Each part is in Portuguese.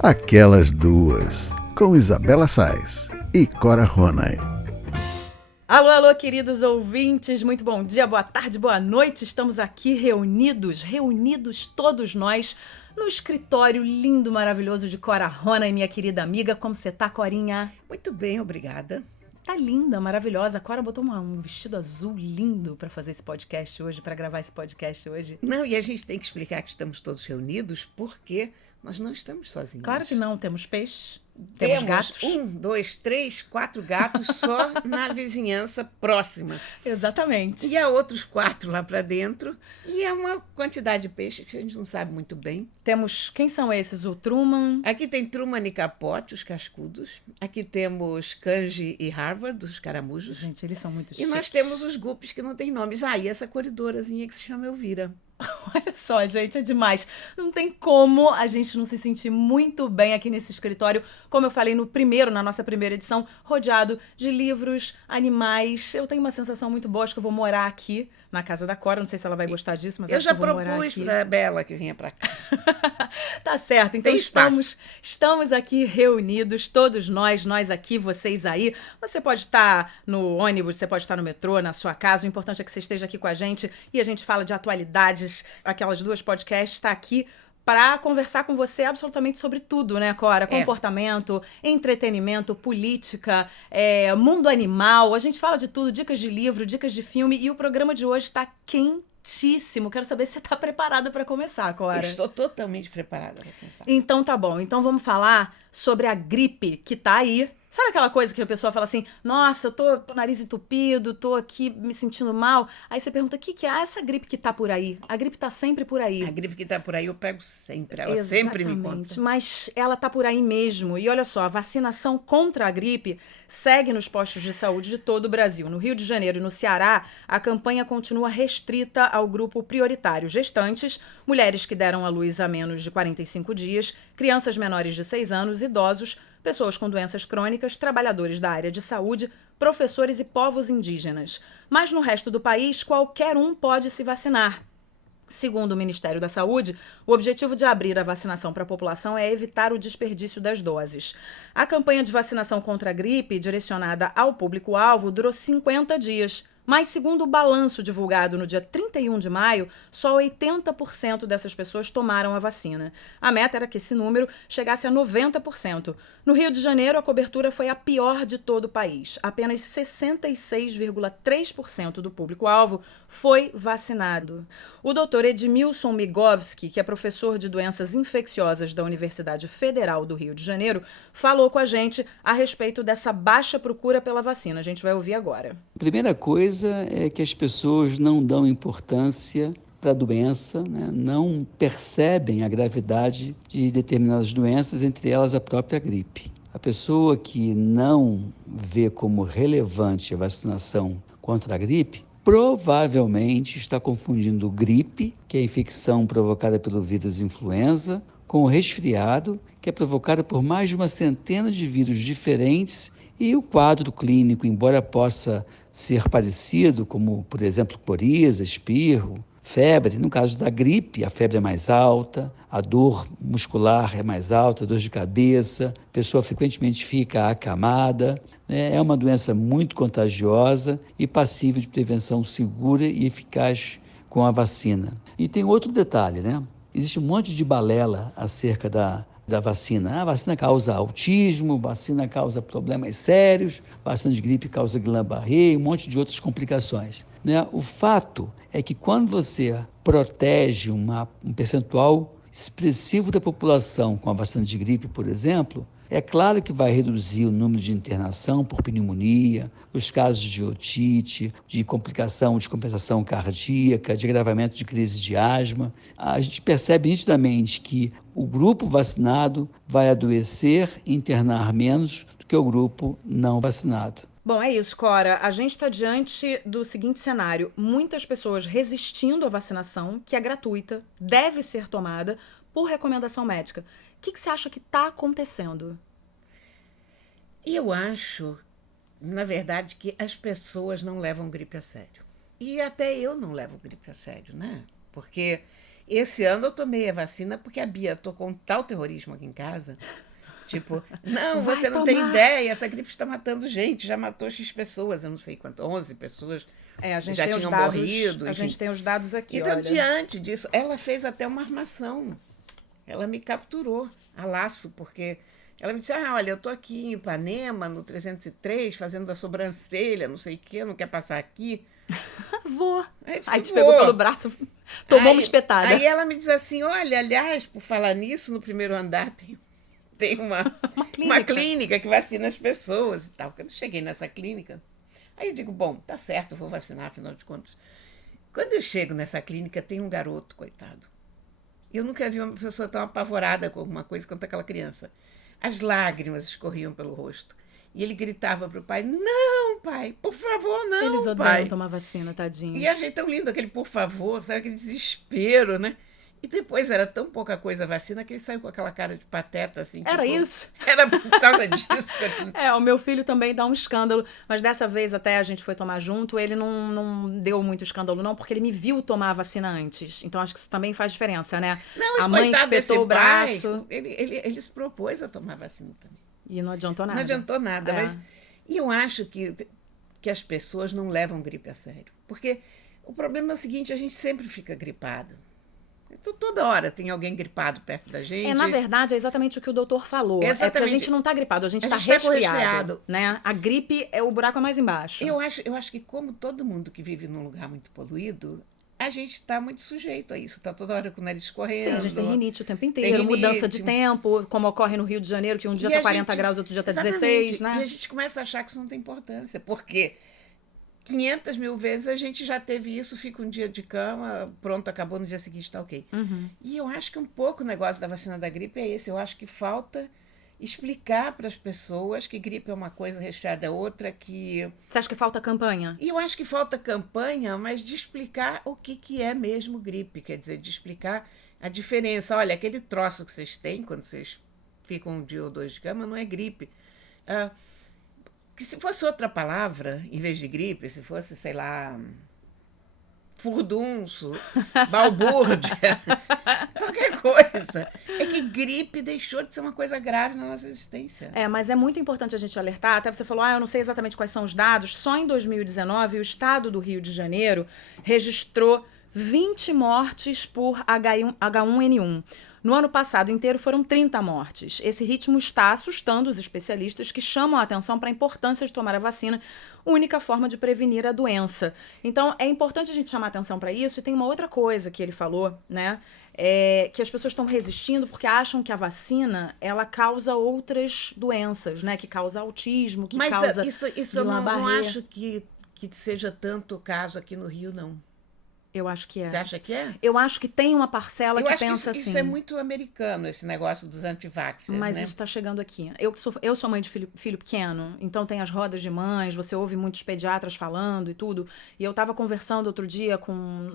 Aquelas Duas, com Isabela Sais e Cora Ronay. Alô, alô, queridos ouvintes, muito bom dia, boa tarde, boa noite. Estamos aqui reunidos todos nós, no escritório lindo, maravilhoso de Cora Ronay, minha querida amiga. Como você tá, Corinha? Muito bem, obrigada. Tá linda, maravilhosa. A Cora botou um vestido azul lindo pra fazer esse podcast hoje, pra gravar esse podcast hoje. Não, e a gente tem que explicar que estamos todos reunidos porque nós não estamos sozinhos. Claro que não, temos peixes, temos gatos. 1, 2, 3, 4 gatos só na vizinhança próxima. Exatamente. E há outros 4 lá para dentro. E é uma quantidade de peixes que a gente não sabe muito bem. Temos, quem são esses? O Truman. Aqui tem Truman e Capote, os cascudos. Aqui temos Kanji e Harvard, os caramujos. Gente, eles são muito E chiques. nós temos os guppies que não têm nomes. Ah, e essa corredorazinha que se chama Elvira. Olha só, gente, é demais. Não tem como a gente não se sentir muito bem aqui nesse escritório, como eu falei na nossa primeira edição, rodeado de livros, animais. Eu tenho uma sensação muito boa, acho que eu vou morar aqui na casa da Cora. Não sei se ela vai gostar disso, mas eu acho já que eu vou morar propus aqui. para Bela que vinha para cá. Tá certo, então estamos aqui reunidos, todos nós aqui, vocês aí. Você pode estar no ônibus, você pode estar no metrô, na sua casa. O importante é que você esteja aqui com a gente e a gente fala de atualidades. Aquelas Duas podcasts está aqui para conversar com você absolutamente sobre tudo, né, Cora? Comportamento, entretenimento, política, mundo animal. A gente fala de tudo, dicas de livro, dicas de filme. E o programa de hoje está quentíssimo. Quero saber se você está preparada para começar, Cora. Estou totalmente preparada para começar. Então tá bom. Então vamos falar sobre a gripe que tá aí. Sabe aquela coisa que a pessoa fala assim, nossa, eu tô com o nariz entupido, tô aqui me sentindo mal. Aí você pergunta, o que é essa gripe que tá por aí? A gripe tá sempre por aí. A gripe que tá por aí eu pego sempre, ela sempre me conta. Mas ela tá por aí mesmo. E olha só, a vacinação contra a gripe segue nos postos de saúde de todo o Brasil. No Rio de Janeiro e no Ceará, a campanha continua restrita ao grupo prioritário: gestantes, mulheres que deram à luz há menos de 45 dias, crianças menores de 6 anos, idosos, pessoas com doenças crônicas, trabalhadores da área de saúde, professores e povos indígenas. Mas no resto do país, qualquer um pode se vacinar. Segundo o Ministério da Saúde, o objetivo de abrir a vacinação para a população é evitar o desperdício das doses. A campanha de vacinação contra a gripe, direcionada ao público-alvo, durou 50 dias. Mas, segundo o balanço divulgado no dia 31 de maio, só 80% dessas pessoas tomaram a vacina. A meta era que esse número chegasse a 90%. No Rio de Janeiro, a cobertura foi a pior de todo o país. Apenas 66,3% do público-alvo foi vacinado. O doutor Edmilson Migovski, que é professor de doenças infecciosas da Universidade Federal do Rio de Janeiro, falou com a gente a respeito dessa baixa procura pela vacina. A gente vai ouvir agora. A primeira coisa é que as pessoas não dão importância para a doença, né? Não percebem a gravidade de determinadas doenças, entre elas a própria gripe. A pessoa que não vê como relevante a vacinação contra a gripe provavelmente está confundindo gripe, que é a infecção provocada pelo vírus influenza, com o resfriado, que é provocado por mais de uma centena de vírus diferentes, e o quadro clínico, embora possa ser parecido, como, por exemplo, coriza, espirro, febre. No caso da gripe, a febre é mais alta, a dor muscular é mais alta, dor de cabeça, a pessoa frequentemente fica acamada. É uma doença muito contagiosa e passível de prevenção segura e eficaz com a vacina. E tem outro detalhe, né? Existe um monte de balela acerca da vacina. A vacina causa autismo, a vacina causa problemas sérios, a vacina de gripe causa Guillain-Barré e um monte de outras complicações. Né? O fato é que quando você protege um percentual expressivo da população com a vacina de gripe, por exemplo, é claro que vai reduzir o número de internação por pneumonia, os casos de otite, de complicação de compensação cardíaca, de agravamento de crise de asma. A gente percebe nitidamente que o grupo vacinado vai adoecer e internar menos do que o grupo não vacinado. Bom, é isso, Cora. A gente está diante do seguinte cenário: muitas pessoas resistindo à vacinação, que é gratuita, deve ser tomada por recomendação médica. O que você acha que está acontecendo? Eu acho, na verdade, que as pessoas não levam gripe a sério. E até eu não levo gripe a sério, né? Porque Esse ano eu tomei a vacina porque a Bia tocou um tal terrorismo aqui em casa. Tipo, não, Vai você não tem tomar. ideia, essa gripe está matando gente, já matou X pessoas, eu não sei quanto, 11 pessoas A gente já tem os tinham dados, morrido. a Enfim. gente tem os dados aqui, Então, olha. diante disso, ela fez até uma armação. Ela me capturou a laço, porque ela me disse, olha, eu tô aqui em Ipanema, no 303, fazendo da sobrancelha, não sei o quê, não quer passar aqui. Vou. Aí disse, Aí te "Vou." pegou pelo braço, tomou uma Aí- espetada. Aí ela me diz assim, olha, aliás, por falar nisso, no primeiro andar tem uma clínica que vacina as pessoas e tal. Quando eu cheguei nessa clínica, aí eu digo, bom, tá certo, eu vou vacinar, afinal de contas. Quando eu chego nessa clínica, tem um garoto, coitado. Eu nunca vi uma pessoa tão apavorada com alguma coisa quanto aquela criança. As lágrimas escorriam pelo rosto. E ele gritava para o pai, não, pai, por favor, não, Eles odeiam pai. tomar vacina, tadinhos. E achei tão lindo aquele por favor, sabe, aquele desespero, né? E depois era tão pouca coisa a vacina que ele saiu com aquela cara de pateta, assim. Era tipo, isso? Era por causa disso. O meu filho também dá um escândalo, mas dessa vez até a gente foi tomar junto, ele não deu muito escândalo não, porque ele me viu tomar a vacina antes. Então acho que isso também faz diferença, né? Não, mas A mãe coitado desse espetou o pai, braço ele se propôs a tomar vacina também. e não adiantou nada. Não adiantou nada, É. mas... E eu acho que as pessoas não levam gripe a sério. Porque o problema é o seguinte, a gente sempre fica gripado. Então, toda hora tem alguém gripado perto da gente. Na verdade, é exatamente o que o doutor falou. É porque a Exatamente. gente não tá gripado, a gente A tá gente tá com resfriado, resfriado. né? A gripe, o buraco é mais embaixo. Eu acho que como todo mundo que vive num lugar muito poluído, a gente está muito sujeito a isso. Está toda hora com o nariz escorrendo. Sim, a gente tem rinite o tempo inteiro, rinite. mudança de tempo, como ocorre no Rio de Janeiro, que um dia E tá a 40 gente- graus, outro dia tá Exatamente. 16, né? E a gente começa a achar que isso não tem importância, porque 500 mil vezes a gente já teve isso, fica um dia de cama, pronto, acabou, no dia seguinte está ok. Uhum. E eu acho que um pouco o negócio da vacina da gripe é esse. Eu acho que falta explicar para as pessoas que gripe é uma coisa, resfriado é outra, que... Você acha que falta campanha? E eu acho que falta campanha, mas de explicar o que é mesmo gripe, quer dizer, de explicar a diferença. Olha, aquele troço que vocês têm quando vocês ficam um dia ou dois de cama não é gripe. Que se fosse outra palavra, em vez de gripe, se fosse, sei lá, furdunço, balbúrdia, qualquer coisa. É que gripe deixou de ser uma coisa grave na nossa existência. Mas é muito importante a gente alertar, até você falou, eu não sei exatamente quais são os dados, só em 2019 o estado do Rio de Janeiro registrou 20 mortes por H1N1. No ano passado inteiro foram 30 mortes. Esse ritmo está assustando os especialistas que chamam a atenção para a importância de tomar a vacina, única forma de prevenir a doença. Então, é importante a gente chamar a atenção para isso. E tem uma outra coisa que ele falou, né? Que as pessoas estão resistindo porque acham que a vacina, ela causa outras doenças, né? Que causa autismo, que Mas causa isso eu não Guillain-Barré. acho que seja tanto o caso aqui no Rio, não. Eu acho que é. Você acha que é? Eu acho que tem uma parcela Eu que acho pensa que assim. isso é muito americano, esse negócio dos antivaxxers, Mas né? isso está chegando aqui. Eu sou mãe de filho pequeno, então tem as rodas de mães, você ouve muitos pediatras falando e tudo. E eu estava conversando outro dia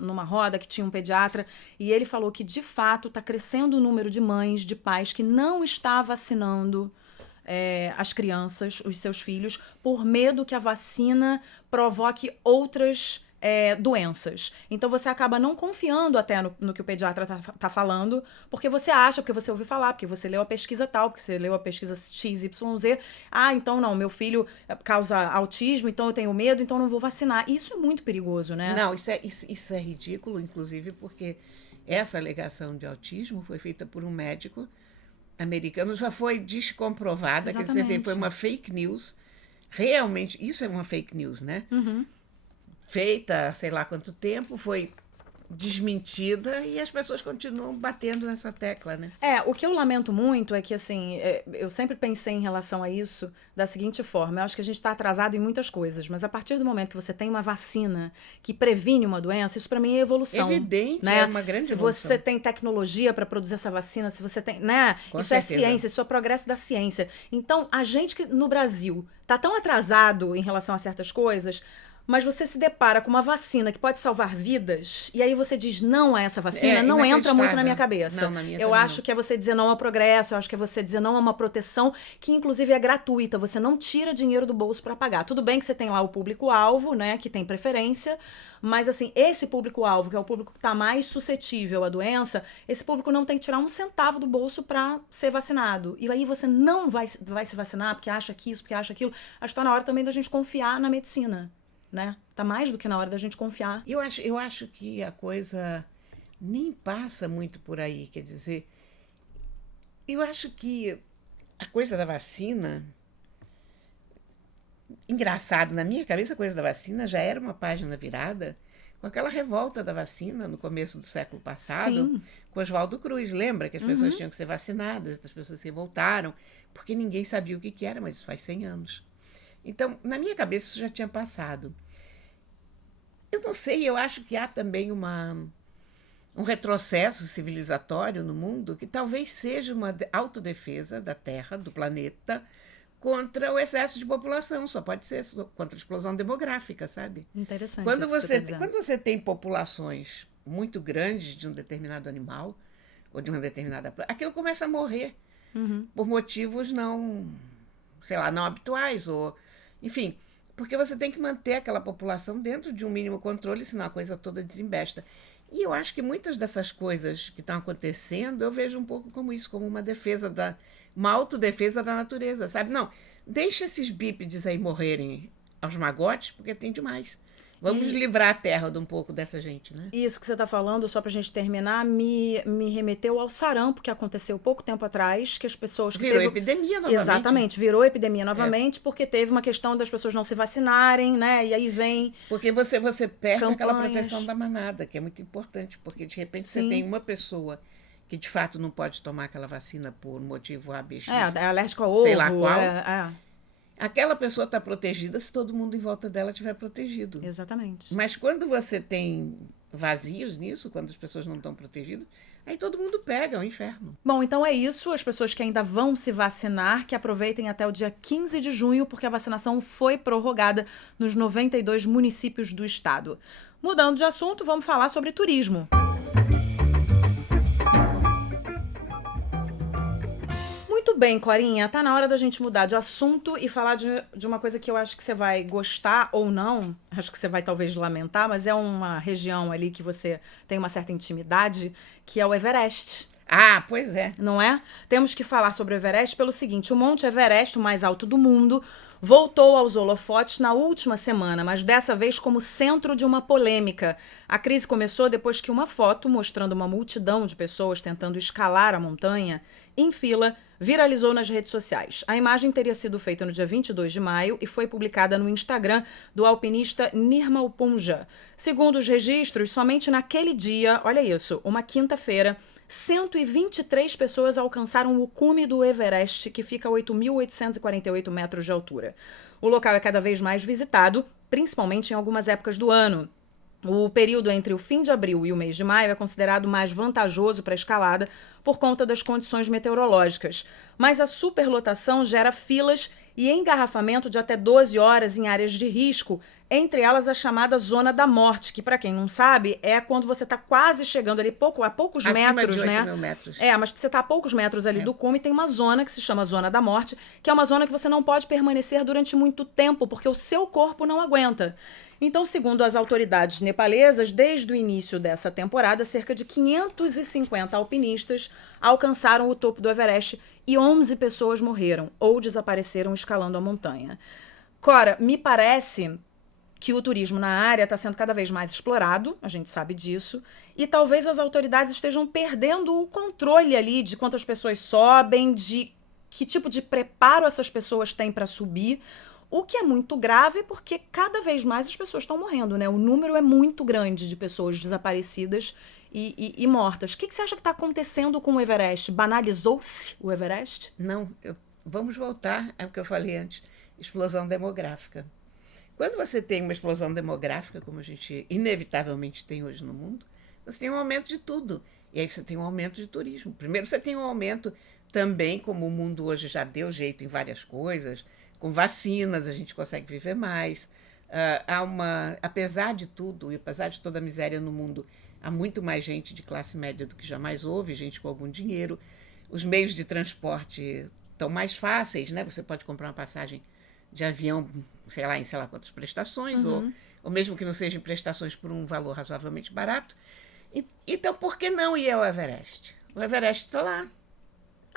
numa roda que tinha um pediatra, e ele falou que, de fato, está crescendo o número de mães, de pais que não está vacinando as crianças, os seus filhos, por medo que a vacina provoque outras doenças. Então você acaba não confiando até no que o pediatra tá falando, porque você acha, porque você ouviu falar, porque você leu a pesquisa tal, porque você leu a pesquisa XYZ. Então não, meu filho causa autismo, então eu tenho medo, então eu não vou vacinar. Isso é muito perigoso, né? Não, isso é ridículo, inclusive, porque essa alegação de autismo foi feita por um médico americano, já foi descomprovada, quer dizer, Exatamente. foi uma fake news. Realmente, isso é uma fake news, né? Uhum. Feita há sei lá quanto tempo, foi desmentida e as pessoas continuam batendo nessa tecla, né? O que eu lamento muito é que, assim, eu sempre pensei em relação a isso da seguinte forma. Eu acho que a gente está atrasado em muitas coisas, mas a partir do momento que você tem uma vacina que previne uma doença, isso para mim é evolução. Evidente, né? é uma grande Se evolução. você tem tecnologia para produzir essa vacina, se você tem, né? Com isso certeza. é ciência, isso é progresso da ciência. Então, a gente que no Brasil tá tão atrasado em relação a certas coisas, mas você se depara com uma vacina que pode salvar vidas, e aí você diz não a essa vacina, É não entra muito na inacreditável. minha cabeça. Não, na minha Eu também acho não. que é você dizer não ao progresso, eu acho que é você dizer não a uma proteção que, inclusive, é gratuita. Você não tira dinheiro do bolso para pagar. Tudo bem que você tem lá o público-alvo, né, que tem preferência, mas, assim, esse público-alvo, que é o público que está mais suscetível à doença, esse público não tem que tirar um centavo do bolso para ser vacinado. E aí você não vai se vacinar porque acha que isso, porque acha aquilo. Acho que está na hora também da gente confiar na medicina. Né? Tá mais do que na hora da gente confiar. Eu acho que a coisa nem passa muito por aí. Quer dizer, eu acho que a coisa da vacina. Engraçado, na minha cabeça, a coisa da vacina já era uma página virada com aquela revolta da vacina no começo do século passado, Sim. com Oswaldo Cruz. Lembra que as pessoas tinham que ser vacinadas, as pessoas se revoltaram, porque ninguém sabia o que era, mas isso faz 100 anos. Então, na minha cabeça, isso já tinha passado. Eu não sei, eu acho que há também um retrocesso civilizatório no mundo que talvez seja uma autodefesa da Terra, do planeta, contra o excesso de população. Só pode ser contra a explosão demográfica, sabe? Interessante Quando isso que você, tá dizendo. quando você tem populações muito grandes de um determinado animal ou de uma determinada planta, aquilo começa a morrer por motivos não, sei lá, não habituais ou, enfim, porque você tem que manter aquela população dentro de um mínimo controle, senão a coisa toda desembesta. E eu acho que muitas dessas coisas que estão acontecendo, eu vejo um pouco como isso, como uma defesa uma autodefesa da natureza, sabe? Não, deixa esses bípedes aí morrerem aos magotes, porque tem demais. Vamos livrar a terra de um pouco dessa gente, né? Isso que você está falando, só para a gente terminar, me remeteu ao sarampo que aconteceu pouco tempo atrás, que as pessoas... Virou epidemia novamente. Exatamente, virou epidemia novamente, porque teve uma questão das pessoas não se vacinarem, né? E aí vem... Porque você perde aquela campanhas. proteção da manada, que é muito importante, porque de repente Sim. você tem uma pessoa que de fato não pode tomar aquela vacina por motivo A, B, X, É alérgico ao ovo. sei lá qual. É. Aquela pessoa está protegida se todo mundo em volta dela estiver protegido. Exatamente. Mas quando você tem vazios nisso, quando as pessoas não estão protegidas, aí todo mundo pega, é um inferno. Bom, então é isso. As pessoas que ainda vão se vacinar, que aproveitem até o dia 15 de junho, porque a vacinação foi prorrogada nos 92 municípios do estado. Mudando de assunto, vamos falar sobre turismo. Muito bem, Corinha, tá na hora da gente mudar de assunto e falar de uma coisa que eu acho que você vai gostar ou não, acho que você vai talvez lamentar, mas é uma região ali que você tem uma certa intimidade, que é o Everest. Ah, pois é. Não é? Temos que falar sobre o Everest pelo seguinte, o Monte Everest, o mais alto do mundo, voltou aos holofotes na última semana, mas dessa vez como centro de uma polêmica. A crise começou depois que uma foto mostrando uma multidão de pessoas tentando escalar a montanha em fila viralizou nas redes sociais. A imagem teria sido feita no dia 22 de maio e foi publicada no Instagram do alpinista Nirmal Punja. Segundo os registros, somente naquele dia, olha isso, uma quinta-feira, 123 pessoas alcançaram o cume do Everest, que fica a 8.848 metros de altura. O local é cada vez mais visitado, principalmente em algumas épocas do ano. O período entre o fim de abril e o mês de maio é considerado mais vantajoso para a escalada por conta das condições meteorológicas. Mas a superlotação gera filas e engarrafamento de até 12 horas em áreas de risco, entre elas a chamada Zona da Morte, que, para quem não sabe, é quando você está quase chegando ali a poucos Acima metros, de 8 né? mil metros. É, mas você está a poucos metros ali do cume, tem uma zona que se chama Zona da Morte, que é uma zona que você não pode permanecer durante muito tempo, porque o seu corpo não aguenta. Então, segundo as autoridades nepalesas, desde o início dessa temporada, cerca de 550 alpinistas alcançaram o topo do Everest e 11 pessoas morreram ou desapareceram escalando a montanha. Cora, me parece que o turismo na área está sendo cada vez mais explorado, a gente sabe disso, e talvez as autoridades estejam perdendo o controle ali de quantas pessoas sobem, de que tipo de preparo essas pessoas têm para subir, o que é muito grave porque cada vez mais as pessoas estão morrendo, né? O número é muito grande de pessoas desaparecidas e mortas. O que você acha que está acontecendo com o Everest? Banalizou-se o Everest? Não, vamos voltar ao que eu falei antes, explosão demográfica. Quando você tem uma explosão demográfica, como a gente inevitavelmente tem hoje no mundo, você tem um aumento de tudo. E aí você tem um aumento de turismo. Primeiro você tem um aumento também, como o mundo hoje já deu jeito em várias coisas, com vacinas a gente consegue viver mais, apesar de tudo, e apesar de toda a miséria no mundo, há muito mais gente de classe média do que jamais houve, gente com algum dinheiro. Os meios de transporte estão mais fáceis, né? Você pode comprar uma passagem de avião, sei lá quantas prestações, ou mesmo que não sejam prestações por um valor razoavelmente barato. Então, por que não ir ao Everest? O Everest está lá.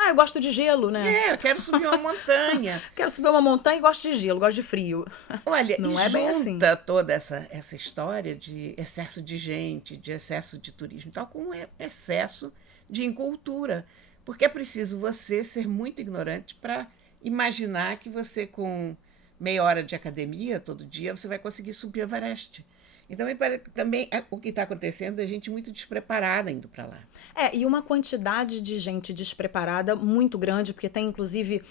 Eu gosto de gelo, né? Eu quero subir uma montanha. Quero subir uma montanha e gosto de gelo, gosto de frio. Olha, não e é bem assim. junta toda essa história de excesso de gente, de excesso de turismo e tal, com excesso de incultura. Porque é preciso você ser muito ignorante para imaginar que você, com meia hora de academia todo dia, você vai conseguir subir o Everest. Então, me parece que também o que está acontecendo é gente muito despreparada indo para lá. E uma quantidade de gente despreparada muito grande, porque tem, inclusive,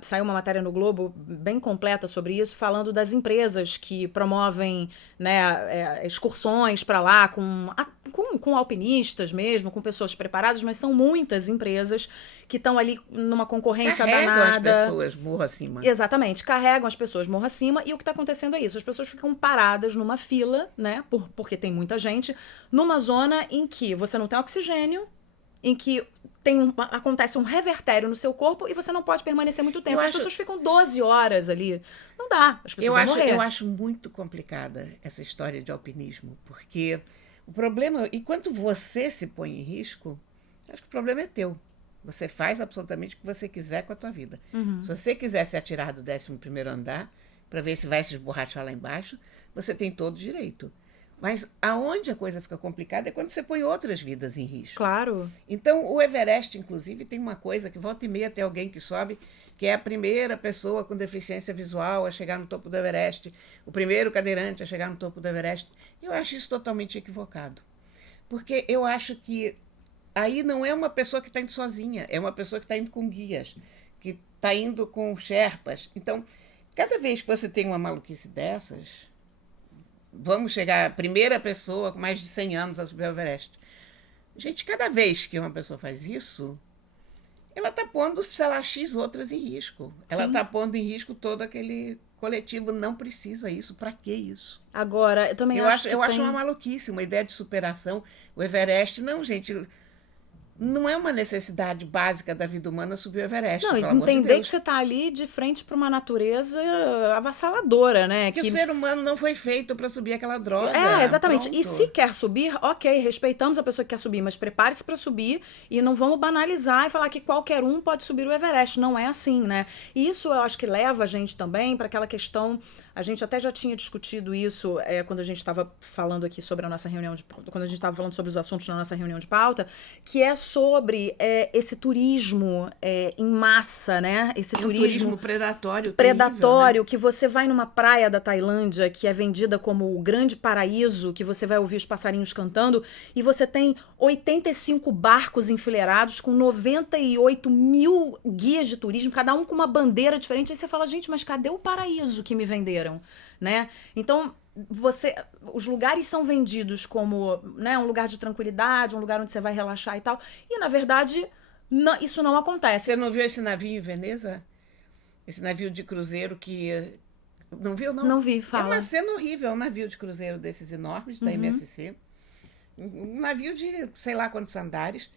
saiu uma matéria no Globo bem completa sobre isso, falando das empresas que promovem, né, excursões para lá com alpinistas mesmo, com pessoas preparadas, mas são muitas empresas que estão ali numa concorrência danada. Carregam as pessoas morro acima. Exatamente, carregam as pessoas morro acima, e o que está acontecendo é isso, as pessoas ficam paradas numa fila, né, porque tem muita gente, numa zona em que você não tem oxigênio, em que acontece um revertério no seu corpo e você não pode permanecer muito tempo. As pessoas ficam 12 horas ali. Não dá, as pessoas vão morrer. Eu acho muito complicada essa história de alpinismo, porque o problema, enquanto você se põe em risco, acho que o problema é teu. Você faz absolutamente o que você quiser com a tua vida. Se você quiser se atirar do 11º andar para ver se vai se esborrachar lá embaixo, você tem todo o direito. Mas aonde a coisa fica complicada é quando você põe outras vidas em risco. Claro. Então, o Everest, inclusive, tem uma coisa que volta e meia tem alguém que sobe, que é a primeira pessoa com deficiência visual a chegar no topo do Everest, o primeiro cadeirante a chegar no topo do Everest. Eu acho isso totalmente equivocado. Porque eu acho que aí não é uma pessoa que está indo sozinha, é uma pessoa que está indo com guias, que está indo com sherpas. Então, cada vez que você tem uma maluquice dessas, vamos chegar a primeira pessoa com mais de 100 anos a subir o Everest. Gente, cada vez que uma pessoa faz isso, ela está pondo, sei lá, X outras em risco. Ela está pondo em risco todo aquele coletivo. Não precisa isso. Para que isso? Agora, eu também acho uma maluquice, uma ideia de superação. O Everest, não, gente... Não é uma necessidade básica da vida humana subir o Everest. Não, pelo amor de entender Deus. que você está ali de frente para uma natureza avassaladora, né? Que o ser humano não foi feito para subir aquela droga. Exatamente. Pronto. E se quer subir, ok, respeitamos a pessoa que quer subir, mas prepare-se para subir e não vamos banalizar e falar que qualquer um pode subir o Everest. Não é assim, né? E isso eu acho que leva a gente também para aquela questão. A gente até já tinha discutido isso quando a gente estava falando aqui sobre a nossa reunião quando a gente estava falando sobre os assuntos na nossa reunião de pauta, que é sobre esse turismo em massa, né? Esse turismo predatório, terrível, né? né? Que você vai numa praia da Tailândia que é vendida como o grande paraíso, que você vai ouvir os passarinhos cantando, e você tem 85 barcos enfileirados com 98 mil guias de turismo, cada um com uma bandeira diferente. Aí você fala, gente, mas cadê o paraíso que me venderam? Né? Então, os lugares são vendidos como, né, um lugar de tranquilidade, um lugar onde você vai relaxar e tal. E, na verdade, isso não acontece. Você não viu esse navio em Veneza? Esse navio de cruzeiro que... Não viu, não? Não vi, fala. É uma cena horrível, é um navio de cruzeiro desses enormes, da MSC. Um navio de sei lá quantos andares.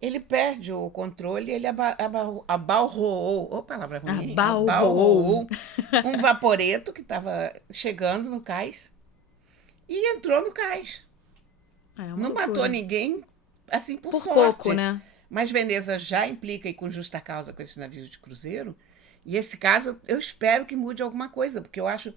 Ele perde o controle, ele abalroou, palavra ruim, abalroou um vaporeto que estava chegando no cais e entrou no cais. Não matou ninguém, assim, por sorte. Pouco, né? Mas Veneza já implica, e com justa causa, com esses navios de cruzeiro. E esse caso, eu espero que mude alguma coisa, porque eu acho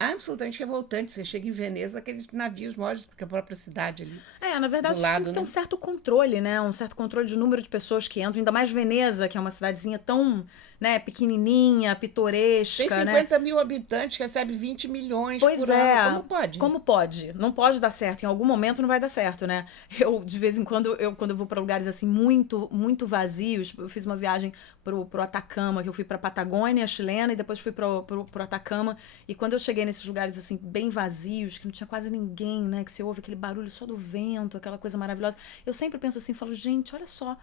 absolutamente revoltante. Você chega em Veneza, aqueles navios maiores do que a própria cidade ali. Na verdade, do lado, tem que ter um certo controle, né? Um certo controle de número de pessoas que entram. Ainda mais Veneza, que é uma cidadezinha tão, né, pequenininha, pitoresca, tem 50 mil habitantes, recebe 20 milhões por ano. Como pode? Como pode? Não pode dar certo. Em algum momento não vai dar certo, né? Eu, de vez em quando, quando eu vou para lugares assim muito, muito vazios, eu fiz uma viagem pro Atacama, que eu fui pra Patagônia chilena e depois fui pro Atacama. E quando eu cheguei nesses lugares assim bem vazios, que não tinha quase ninguém, né? Que você ouve aquele barulho só do vento, aquela coisa maravilhosa. Eu sempre penso assim, falo, gente, olha só,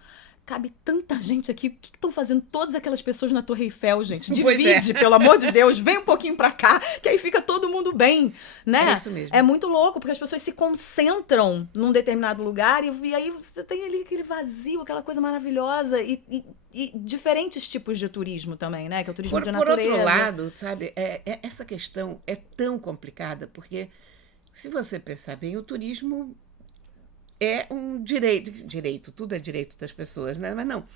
cabe tanta gente aqui. O que estão fazendo todas aquelas pessoas na Torre Eiffel, gente? Pois Divide, pelo amor de Deus. Vem um pouquinho pra cá, que aí fica todo mundo bem, né? É isso mesmo. É muito louco, porque as pessoas se concentram num determinado lugar e aí você tem ali aquele vazio, aquela coisa maravilhosa e diferentes tipos de turismo também, né? Que é o turismo de natureza. Por outro lado, sabe, essa questão é tão complicada, porque se você pensar bem, o turismo é um direito, tudo é direito das pessoas, né? Mas não,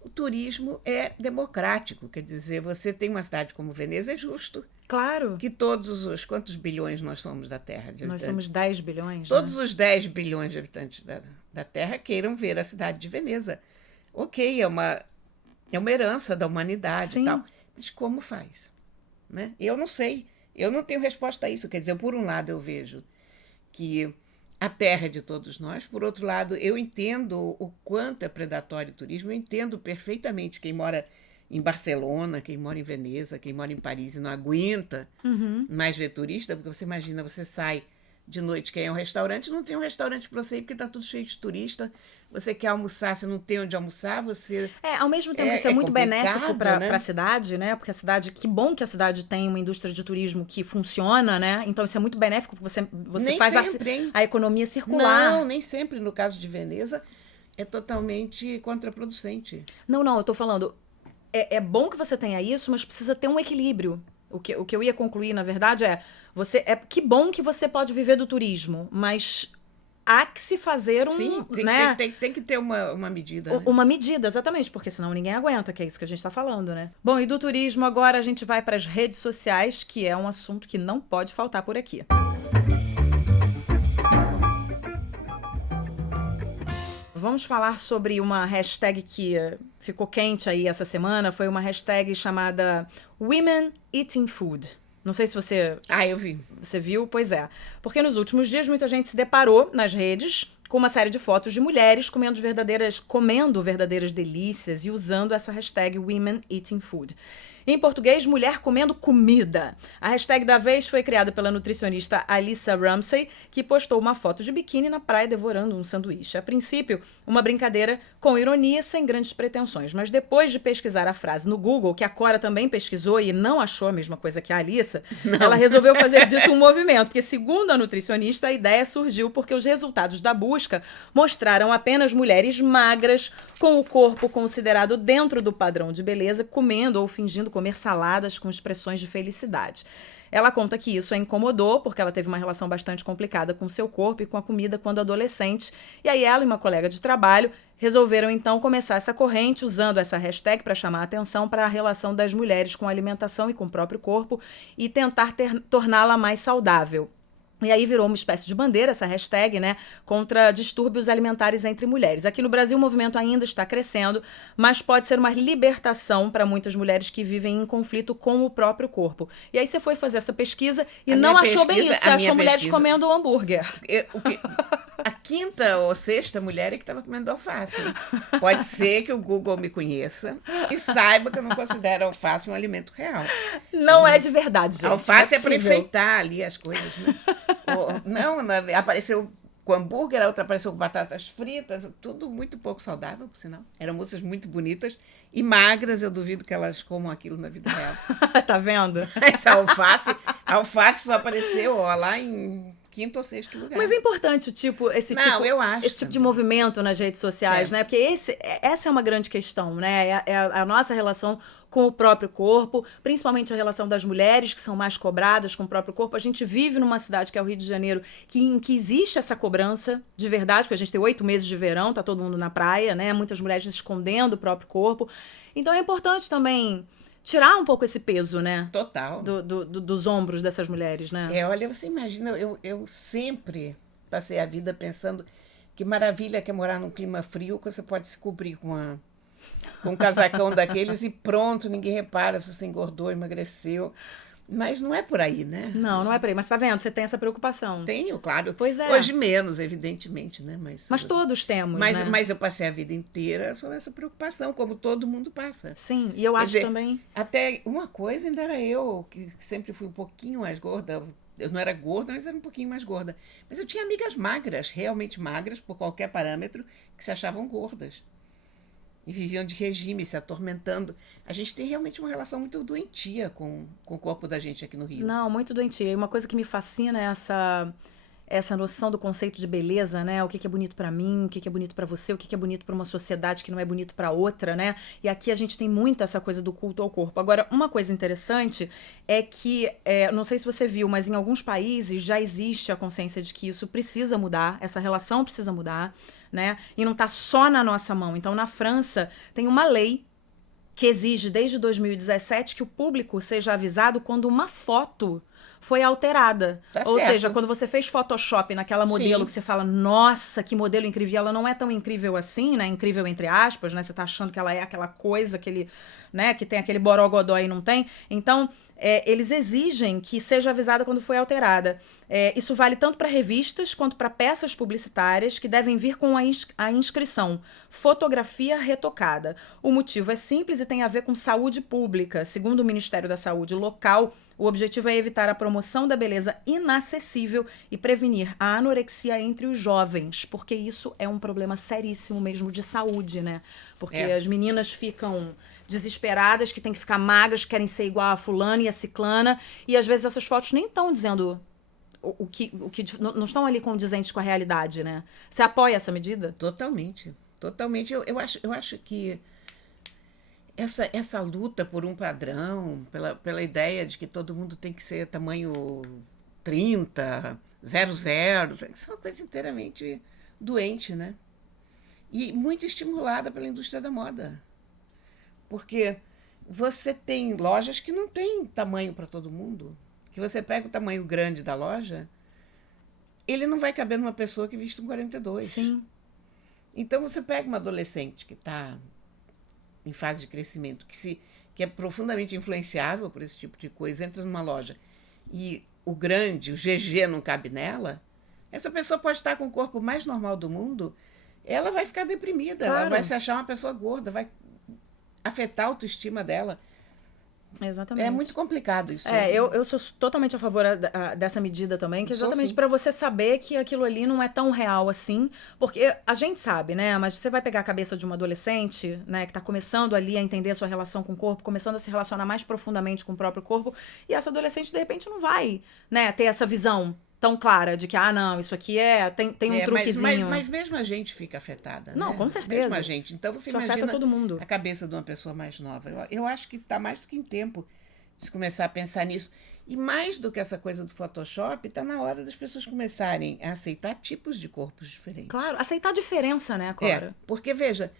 o turismo é democrático, quer dizer, você tem uma cidade como Veneza, é justo Claro. que todos os... Quantos bilhões nós somos da Terra? De Nós habitantes? somos 10 bilhões, Todos né? os 10 bilhões de habitantes da Terra queiram ver a cidade de Veneza. Ok, é uma herança da humanidade Sim. e tal. Mas como faz? Né? Eu não sei. Eu não tenho resposta a isso. Quer dizer, por um lado eu vejo que a terra é de todos nós, por outro lado eu entendo o quanto é predatório o turismo, eu entendo perfeitamente quem mora em Barcelona, quem mora em Veneza, quem mora em Paris e não aguenta mais ver turista, porque você imagina, você sai de noite, quer ir a um restaurante, não tem um restaurante para você ir porque está tudo cheio de turista. Você quer almoçar, você não tem onde almoçar, você... Ao mesmo tempo que isso é muito benéfico complicado, para né? a cidade, né? Porque a cidade, que bom que a cidade tem uma indústria de turismo que funciona, né? Então isso é muito benéfico, porque você Nem faz sempre, hein? a economia circular. Não, nem sempre. No caso de Veneza, é totalmente contraproducente. Não, eu tô falando, é bom que você tenha isso, mas precisa ter um equilíbrio. O que eu ia concluir, na verdade, que bom que você pode viver do turismo, mas há que se fazer Sim, né? tem que ter uma medida. Né? Uma medida, exatamente, porque senão ninguém aguenta, que é isso que a gente tá falando, né? Bom, e do turismo agora a gente vai para as redes sociais, que é um assunto que não pode faltar por aqui. Vamos falar sobre uma hashtag que ficou quente aí essa semana. Foi uma hashtag chamada Women Eating Food. Não sei se você Eu vi. viu. Pois é. Porque nos últimos dias muita gente se deparou nas redes com uma série de fotos de mulheres comendo verdadeiras delícias e usando essa hashtag Women Eating Food. Em português, mulher comendo comida. A hashtag da vez foi criada pela nutricionista Alyssa Ramsey, que postou uma foto de biquíni na praia devorando um sanduíche. A princípio, uma brincadeira com ironia, sem grandes pretensões. Mas depois de pesquisar a frase no Google, que a Cora também pesquisou e não achou a mesma coisa que a Alyssa, ela resolveu fazer disso um movimento. Porque, segundo a nutricionista, a ideia surgiu porque os resultados da busca mostraram apenas mulheres magras, com o corpo considerado dentro do padrão de beleza, comendo ou fingindo comer saladas com expressões de felicidade. Ela conta que isso a incomodou, porque ela teve uma relação bastante complicada com seu corpo e com a comida quando adolescente. E aí ela e uma colega de trabalho resolveram então começar essa corrente usando essa hashtag para chamar a atenção para a relação das mulheres com a alimentação e com o próprio corpo e tentar torná-la mais saudável. E aí virou uma espécie de bandeira, essa hashtag, né, contra distúrbios alimentares entre mulheres. Aqui no Brasil o movimento ainda está crescendo, mas pode ser uma libertação para muitas mulheres que vivem em conflito com o próprio corpo. E aí você foi fazer essa pesquisa e não achou bem isso, você achou mulheres comendo hambúrguer. A quinta ou sexta mulher é que estava comendo alface. Pode ser que o Google me conheça e saiba que eu não considero alface um alimento real. Não é de verdade, gente. Alface é para enfeitar ali as coisas, né? Apareceu com hambúrguer, a outra apareceu com batatas fritas, tudo muito pouco saudável, por sinal. Eram moças muito bonitas e magras, eu duvido que elas comam aquilo na vida real. Tá vendo? Essa alface só apareceu lá em quinto ou sexto lugar. Mas é importante esse tipo de movimento nas redes sociais, né? Porque essa é uma grande questão, né? É a nossa relação com o próprio corpo, principalmente a relação das mulheres, que são mais cobradas com o próprio corpo. A gente vive numa cidade que é o Rio de Janeiro, em que existe essa cobrança de verdade, porque a gente tem 8 meses de verão, tá todo mundo na praia, né? Muitas mulheres escondendo o próprio corpo. Então é importante também tirar um pouco esse peso, né? Total. Dos ombros dessas mulheres, né? Olha, você imagina, eu sempre passei a vida pensando que maravilha que é morar num clima frio, que você pode se cobrir com um casacão daqueles e pronto, ninguém repara se você engordou, emagreceu. Mas não é por aí, né? Não é por aí. Mas tá vendo? Você tem essa preocupação. Tenho, claro. Pois é. Hoje menos, evidentemente, né? Mas todos temos, né? Mas eu passei a vida inteira sobre essa preocupação, como todo mundo passa. Sim, e eu acho também... Até uma coisa ainda era eu, que sempre fui um pouquinho mais gorda. Eu não era gorda, mas era um pouquinho mais gorda. Mas eu tinha amigas magras, realmente magras, por qualquer parâmetro, que se achavam gordas. e viviam de regime, se atormentando. A gente tem realmente uma relação muito doentia com o corpo da gente aqui no Rio. Não, muito doentia. E uma coisa que me fascina é essa noção do conceito de beleza, né? O que é bonito pra mim, o que é bonito pra você, o que é bonito pra uma sociedade que não é bonito pra outra, né? E aqui a gente tem muito essa coisa do culto ao corpo. Agora, uma coisa interessante é que, não sei se você viu, mas em alguns países já existe a consciência de que isso precisa mudar, essa relação precisa mudar, né? E não tá só na nossa mão. Então, na França, tem uma lei que exige desde 2017 que o público seja avisado quando uma foto foi alterada. Tá Ou certo. seja, quando você fez Photoshop naquela modelo Sim. que você fala, nossa, que modelo incrível, e ela não é tão incrível assim, né? Incrível entre aspas, né? Você tá achando que ela é aquela coisa, né? Que tem aquele borogodó e não tem. Então, eles exigem que seja avisada quando foi alterada. Isso vale tanto para revistas quanto para peças publicitárias que devem vir com a inscrição fotografia retocada. O motivo é simples e tem a ver com saúde pública. Segundo o Ministério da Saúde local, o objetivo é evitar a promoção da beleza inacessível e prevenir a anorexia entre os jovens, porque isso é um problema seríssimo mesmo de saúde, né? Porque as meninas ficam desesperadas, que tem que ficar magras, que querem ser igual a fulana e a ciclana, e às vezes essas fotos nem estão dizendo o que não estão ali condizentes com a realidade, né? Você apoia essa medida? Totalmente. Totalmente. Eu acho que essa luta por um padrão, pela ideia de que todo mundo tem que ser tamanho 30, 00, isso é uma coisa inteiramente doente, né? E muito estimulada pela indústria da moda. Porque você tem lojas que não tem tamanho para todo mundo. Que você pega o tamanho grande da loja, ele não vai caber numa pessoa que veste um 42. Sim. Então você pega uma adolescente que está em fase de crescimento, que é profundamente influenciável por esse tipo de coisa, entra numa loja e o GG não cabe nela, essa pessoa pode estar com o corpo mais normal do mundo, ela vai ficar deprimida, Claro. ela vai se achar uma pessoa gorda, vai afetar a autoestima dela. Exatamente. É muito complicado isso. Eu sou totalmente a favor dessa medida também, que é Sou, exatamente sim. para você saber que aquilo ali não é tão real assim, porque a gente sabe, né, mas você vai pegar a cabeça de uma adolescente, né, que tá começando ali a entender a sua relação com o corpo, começando a se relacionar mais profundamente com o próprio corpo, e essa adolescente, de repente, não vai, né, ter essa visão tão clara de que, não, isso aqui tem um truquezinho. Mas mesmo a gente fica afetada, Não, né? com certeza. Mesmo a gente. Então você Isso afeta imagina todo mundo. a cabeça de uma pessoa mais nova. Eu acho que está mais do que em tempo de se começar a pensar nisso. E mais do que essa coisa do Photoshop, está na hora das pessoas começarem a aceitar tipos de corpos diferentes. Claro, aceitar a diferença, né, Cora? Porque, veja,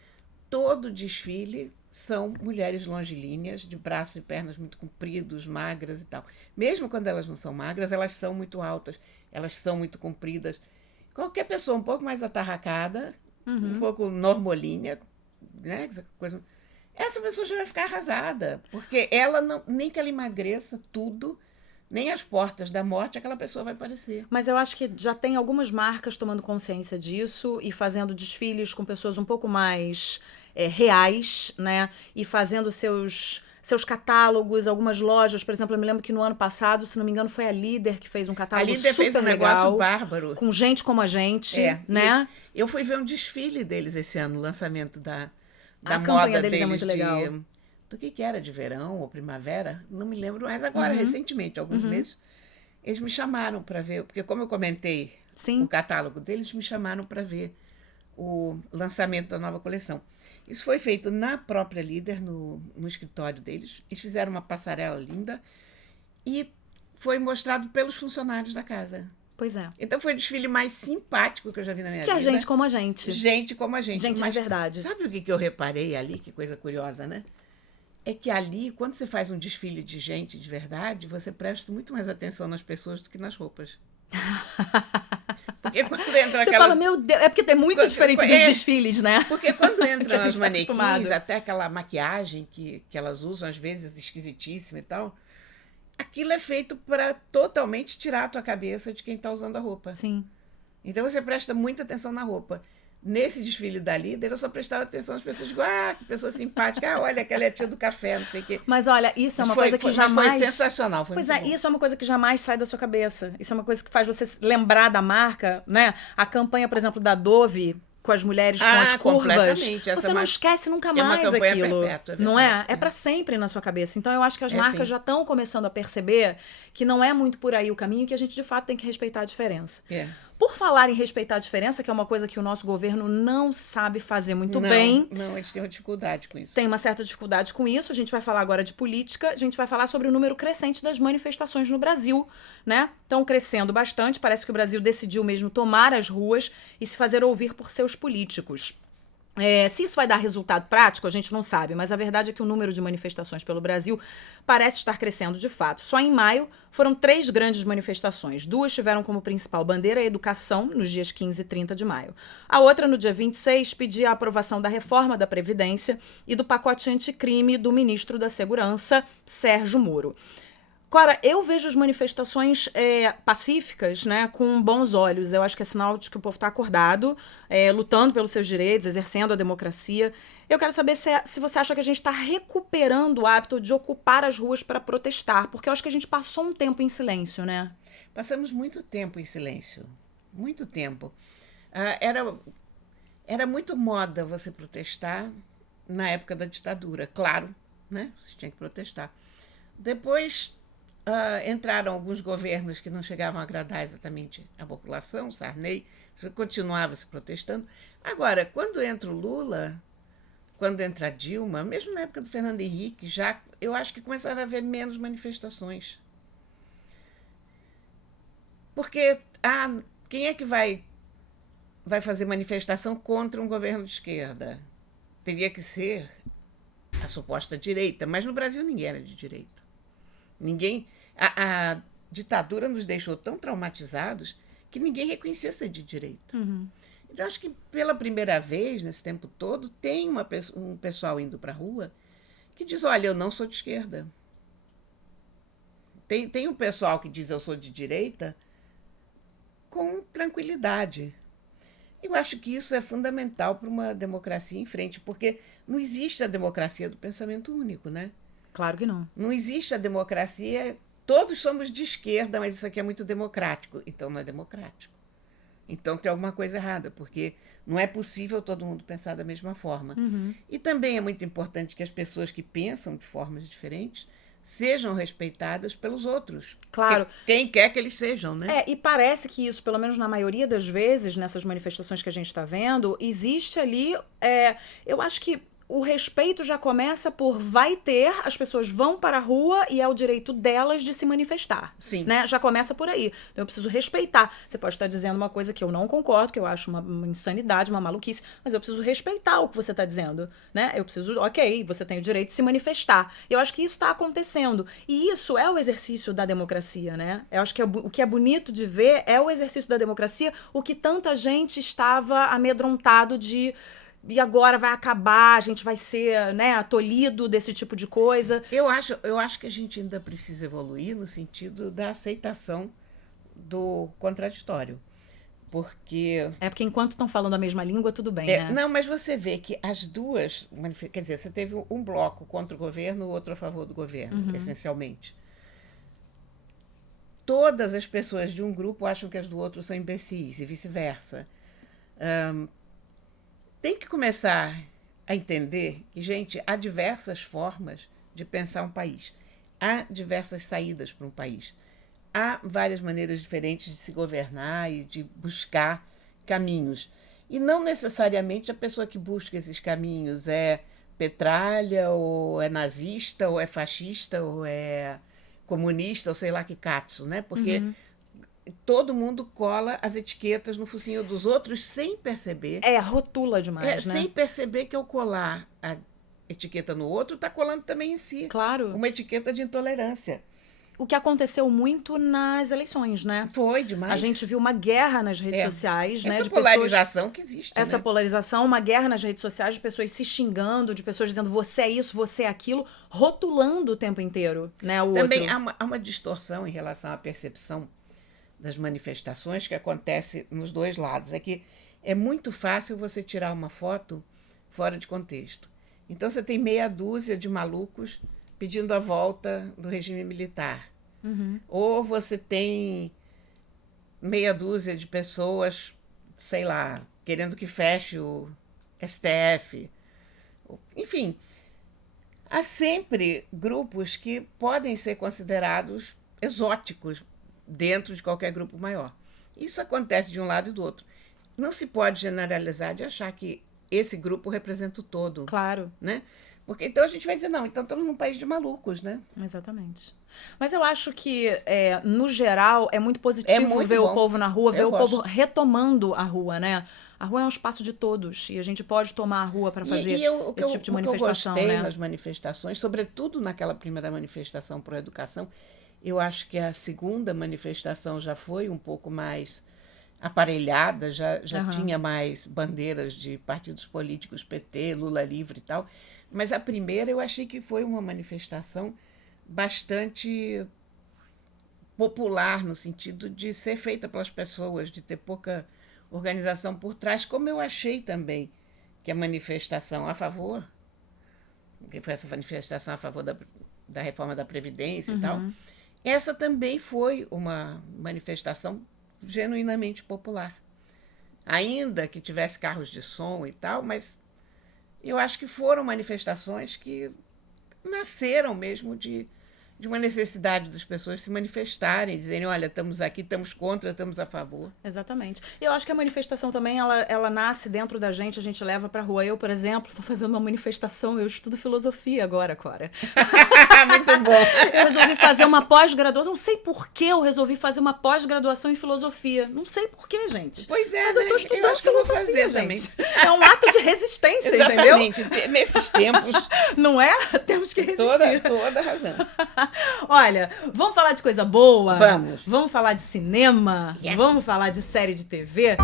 todo desfile são mulheres longilíneas, de braços e pernas muito compridos, magras e tal. Mesmo quando elas não são magras, elas são muito altas, elas são muito compridas. Qualquer pessoa um pouco mais atarracada, um pouco normolínea, né, essa coisa, essa pessoa já vai ficar arrasada, porque ela nem que ela emagreça tudo, nem as portas da morte aquela pessoa vai parecer. Mas eu acho que já tem algumas marcas tomando consciência disso e fazendo desfiles com pessoas um pouco mais reais, né? E fazendo seus catálogos, algumas lojas, por exemplo, eu me lembro que no ano passado, se não me engano, foi a Líder que fez um catálogo super legal. A Líder fez um negócio bárbaro. Com gente como a gente, né? Eu fui ver um desfile deles esse ano, o lançamento da A moda campanha deles é muito de, legal. do que era, de verão ou primavera, não me lembro, mas agora, recentemente, alguns meses, eles me chamaram para ver, porque como eu comentei Sim. o catálogo deles, me chamaram para ver o lançamento da nova coleção. Isso foi feito na própria Líder, no escritório deles. Eles fizeram uma passarela linda e foi mostrado pelos funcionários da casa. Pois é. Então foi o desfile mais simpático que eu já vi na minha Que vida. é gente como a gente. Gente como a gente. Gente Mas de verdade. sabe o que eu reparei ali? Que coisa curiosa, né? É que ali, quando você faz um desfile de gente de verdade, você presta muito mais atenção nas pessoas do que nas roupas. Porque quando entra Você aquela... fala, meu Deus, é porque é muito diferente dos desfiles, né? Porque quando Que a entram gente as tá manequins, acostumado. até aquela maquiagem que elas usam, às vezes esquisitíssima e tal, aquilo é feito para totalmente tirar a tua cabeça de quem está usando a roupa. Sim. Então você presta muita atenção na roupa. Nesse desfile da Líder, eu só prestava atenção nas pessoas. Digo, que pessoa simpática. Olha, aquela é a tia do café, não sei o quê. Mas olha, isso é uma coisa que Mas jamais... foi sensacional. Foi Pois muito é, bom. isso é uma coisa que jamais sai da sua cabeça. Isso é uma coisa que faz você lembrar da marca, né? A campanha, por exemplo, da Dove com as mulheres com as curvas, completamente. você não esquece nunca uma mais campanha aquilo. perpétua, Não é? verdade. É para sempre na sua cabeça. Então eu acho que as marcas sim. já estão começando a perceber que não é muito por aí o caminho, que a gente de fato tem que respeitar a diferença. Por falar em respeitar a diferença, que é uma coisa que o nosso governo não sabe fazer muito bem. Não, eles têm uma dificuldade com isso. Tem uma certa dificuldade com isso. A gente vai falar agora de política. A gente vai falar sobre o número crescente das manifestações no Brasil, né? Estão crescendo bastante. Parece que o Brasil decidiu mesmo tomar as ruas e se fazer ouvir por seus políticos. Se isso vai dar resultado prático, a gente não sabe, mas a verdade é que o número de manifestações pelo Brasil parece estar crescendo de fato. Só em maio foram 3 grandes manifestações. 2 tiveram como principal bandeira a educação, nos dias 15 e 30 de maio. A outra, no dia 26, pedia a aprovação da reforma da Previdência e do pacote anticrime do ministro da Segurança, Sérgio Moro. Cora, eu vejo as manifestações pacíficas, né, com bons olhos. Eu acho que é sinal de que o povo está acordado, lutando pelos seus direitos, exercendo a democracia. Eu quero saber se você acha que a gente está recuperando o hábito de ocupar as ruas para protestar, porque eu acho que a gente passou um tempo em silêncio, né? Passamos muito tempo em silêncio. Muito tempo. Era muito moda você protestar na época da ditadura, claro, né? Você tinha que protestar. Depois entraram alguns governos que não chegavam a agradar exatamente a população, Sarney, continuava se protestando. Agora, quando entra o Lula, quando entra a Dilma, mesmo na época do Fernando Henrique, eu acho que começaram a haver menos manifestações. Porque quem é que vai fazer manifestação contra um governo de esquerda? Teria que ser a suposta direita, mas no Brasil ninguém era de direita. A ditadura nos deixou tão traumatizados que ninguém reconhecia ser de direita. Uhum. Então, acho que pela primeira vez, nesse tempo todo, tem um pessoal indo para a rua que diz, olha, eu não sou de esquerda. Tem um pessoal que diz, eu sou de direita, com tranquilidade. Eu acho que isso é fundamental para uma democracia em frente, porque não existe a democracia do pensamento único, né? Claro que não. Não existe a democracia, todos somos de esquerda, mas isso aqui é muito democrático. Então não é democrático. Então tem alguma coisa errada, porque não é possível todo mundo pensar da mesma forma. Uhum. E também é muito importante que as pessoas que pensam de formas diferentes sejam respeitadas pelos outros. Claro. Quem quer que eles sejam, né? E parece que isso, pelo menos na maioria das vezes, nessas manifestações que a gente está vendo, existe ali, eu acho que o respeito já começa por as pessoas vão para a rua e é o direito delas de se manifestar. Sim. Né? Já começa por aí. Então eu preciso respeitar. Você pode estar dizendo uma coisa que eu não concordo, que eu acho uma insanidade, uma maluquice, mas eu preciso respeitar o que você está dizendo. Né? Eu preciso, ok, você tem o direito de se manifestar. Eu acho que isso está acontecendo. E isso é o exercício da democracia, né? Eu acho que o que é bonito de ver é o exercício da democracia, o que tanta gente estava amedrontado de... E agora vai acabar, a gente vai ser, né, tolhido desse tipo de coisa. Eu acho que a gente ainda precisa evoluir no sentido da aceitação do contraditório. Porque enquanto estão falando a mesma língua, tudo bem, né? Não, mas você vê que as duas... Quer dizer, você teve um bloco contra o governo, o outro a favor do governo, essencialmente. Todas as pessoas de um grupo acham que as do outro são imbecis e vice-versa. Tem que começar a entender que, gente, há diversas formas de pensar um país. Há diversas saídas para um país. Há várias maneiras diferentes de se governar e de buscar caminhos. E não necessariamente a pessoa que busca esses caminhos é petralha, ou é nazista, ou é fascista, ou é comunista, ou sei lá que catso, né? Porque todo mundo cola as etiquetas no focinho dos outros sem perceber. Rotula demais, né? Sem perceber que ao colar a etiqueta no outro, está colando também em si. Claro. Uma etiqueta de intolerância. O que aconteceu muito nas eleições, né? Foi demais. A gente viu uma guerra nas redes sociais, né? Essa polarização que existe, Essa né? polarização, uma guerra nas redes sociais, de pessoas se xingando, de pessoas dizendo você é isso, você é aquilo, rotulando o tempo inteiro, né? O também outro. há uma distorção em relação à percepção das manifestações que acontece nos dois lados. É que é muito fácil você tirar uma foto fora de contexto. Então você tem meia dúzia de malucos pedindo a volta do regime militar. Ou você tem meia dúzia de pessoas, sei lá, querendo que feche o STF. Enfim, há sempre grupos que podem ser considerados exóticos dentro de qualquer grupo maior. Isso acontece de um lado e do outro. Não se pode generalizar de achar que esse grupo representa o todo. Claro. Né? Porque então a gente vai dizer, não, então estamos num país de malucos, né? Exatamente. Mas eu acho que, no geral, é muito positivo ver o povo na rua, ver o povo retomando a rua, né? A rua é um espaço de todos e a gente pode tomar a rua para fazer esse tipo de manifestação, o que eu gostei né? nas manifestações, sobretudo naquela primeira manifestação por educação, eu acho que a segunda manifestação já foi um pouco mais aparelhada, já tinha mais bandeiras de partidos políticos, PT, Lula livre e tal. Mas a primeira eu achei que foi uma manifestação bastante popular, no sentido de ser feita pelas pessoas, de ter pouca organização por trás, como eu achei também que a manifestação a favor, que foi essa manifestação a favor da reforma da Previdência e tal, essa também foi uma manifestação genuinamente popular. Ainda que tivesse carros de som e tal, mas eu acho que foram manifestações que nasceram mesmo de uma necessidade das pessoas se manifestarem, dizerem, olha, estamos aqui, estamos contra, estamos a favor. Exatamente. E eu acho que a manifestação também, ela nasce dentro da gente, a gente leva pra rua. Eu, por exemplo, estou fazendo uma manifestação, eu estudo filosofia agora, Cora. Muito bom. Eu resolvi fazer uma pós-graduação, não sei por que eu resolvi fazer uma pós-graduação em filosofia. Não sei por que, gente. Pois é, mas eu tô estudando eu acho que eu vou filosofia, fazer gente. também. É um ato de resistência, Exatamente. entendeu? Nesses tempos. Não é? Temos que resistir. Toda razão. Olha, vamos falar de coisa boa? Vamos. Vamos falar de cinema? Yes. Vamos falar de série de TV?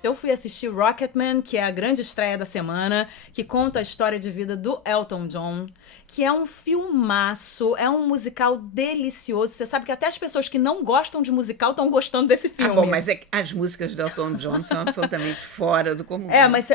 Eu fui assistir Rocketman, que é a grande estreia da semana, que conta a história de vida do Elton John, que é um filmaço, é um musical delicioso. Você sabe que até as pessoas que não gostam de musical estão gostando desse filme. Bom, mas as músicas do Elton John são absolutamente fora do comum.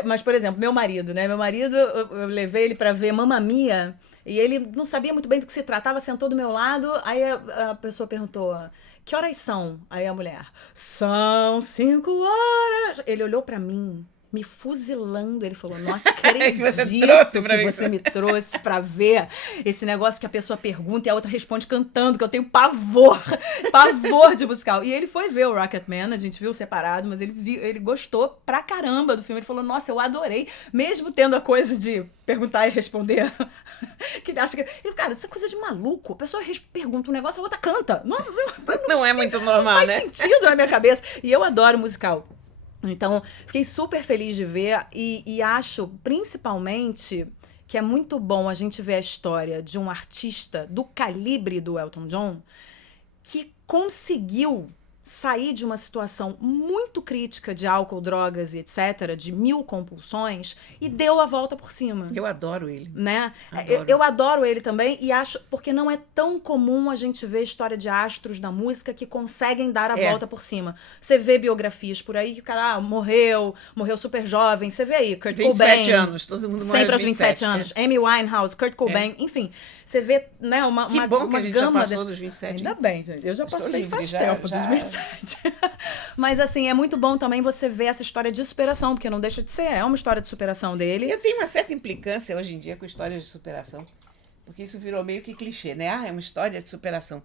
Mas, por exemplo, meu marido, né? Meu marido, eu levei ele pra ver Mamma Mia, e ele não sabia muito bem do que se tratava, sentou do meu lado, aí a pessoa perguntou, que horas são? Aí a mulher, são 5 horas. Ele olhou pra mim, me fuzilando, ele falou, não acredito que você me trouxe pra ver esse negócio que a pessoa pergunta e a outra responde cantando, que eu tenho pavor de musical. E ele foi ver o Rocketman, a gente viu separado, mas ele gostou pra caramba do filme, ele falou, nossa, eu adorei, mesmo tendo a coisa de perguntar e responder, que ele acha que... Cara, isso é coisa de maluco, a pessoa pergunta um negócio, a outra canta. Não é muito normal, não né? faz sentido na minha cabeça. E eu adoro musical. Então, fiquei super feliz de ver e acho, principalmente, que é muito bom a gente ver a história de um artista do calibre do Elton John que conseguiu sair de uma situação muito crítica de álcool, drogas e etc., de 1000 compulsões, e deu a volta por cima. Eu adoro ele. Né? Adoro. Eu adoro ele também e acho, porque não é tão comum a gente ver história de astros da música que conseguem dar a volta por cima. Você vê biografias por aí que o cara morreu super jovem, você vê aí, Kurt 27 Cobain. anos, todo mundo morre sempre aos aos 27 anos. Amy Winehouse, Kurt Cobain, enfim. Você vê, né, uma bom que a gente já gama passou dos 27. Ainda bem, gente. Eu já passei livre, faz já- tempo já- dos 27. Mas assim, é muito bom também você ver essa história de superação, porque não deixa de ser, é uma história de superação dele. Eu tenho uma certa implicância hoje em dia com histórias de superação, porque isso virou meio que clichê, né? É uma história de superação.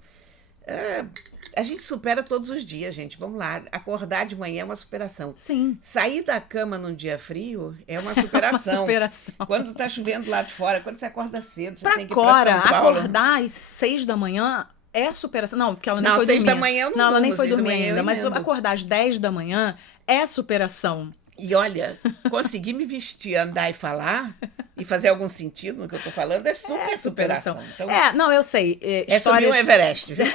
A gente supera todos os dias, gente. Vamos lá. Acordar de manhã é uma superação. Sim. Sair da cama num dia frio é uma superação. Uma superação. Quando tá chovendo lá de fora, quando você acorda cedo, você Pra tem que ir Cora, pra São Paulo. acordar às 6 da manhã é superação. Não, porque ela nem Não, foi 6 dormir. da manhã eu não ela nem durmo, foi 6 da dormir manhã eu ainda. Mas emendo. acordar às 10 da manhã é superação. E olha, conseguir me vestir, andar e falar e fazer algum sentido no que eu tô falando é super superação. Então, Não, eu sei. é subir o Everest, viu?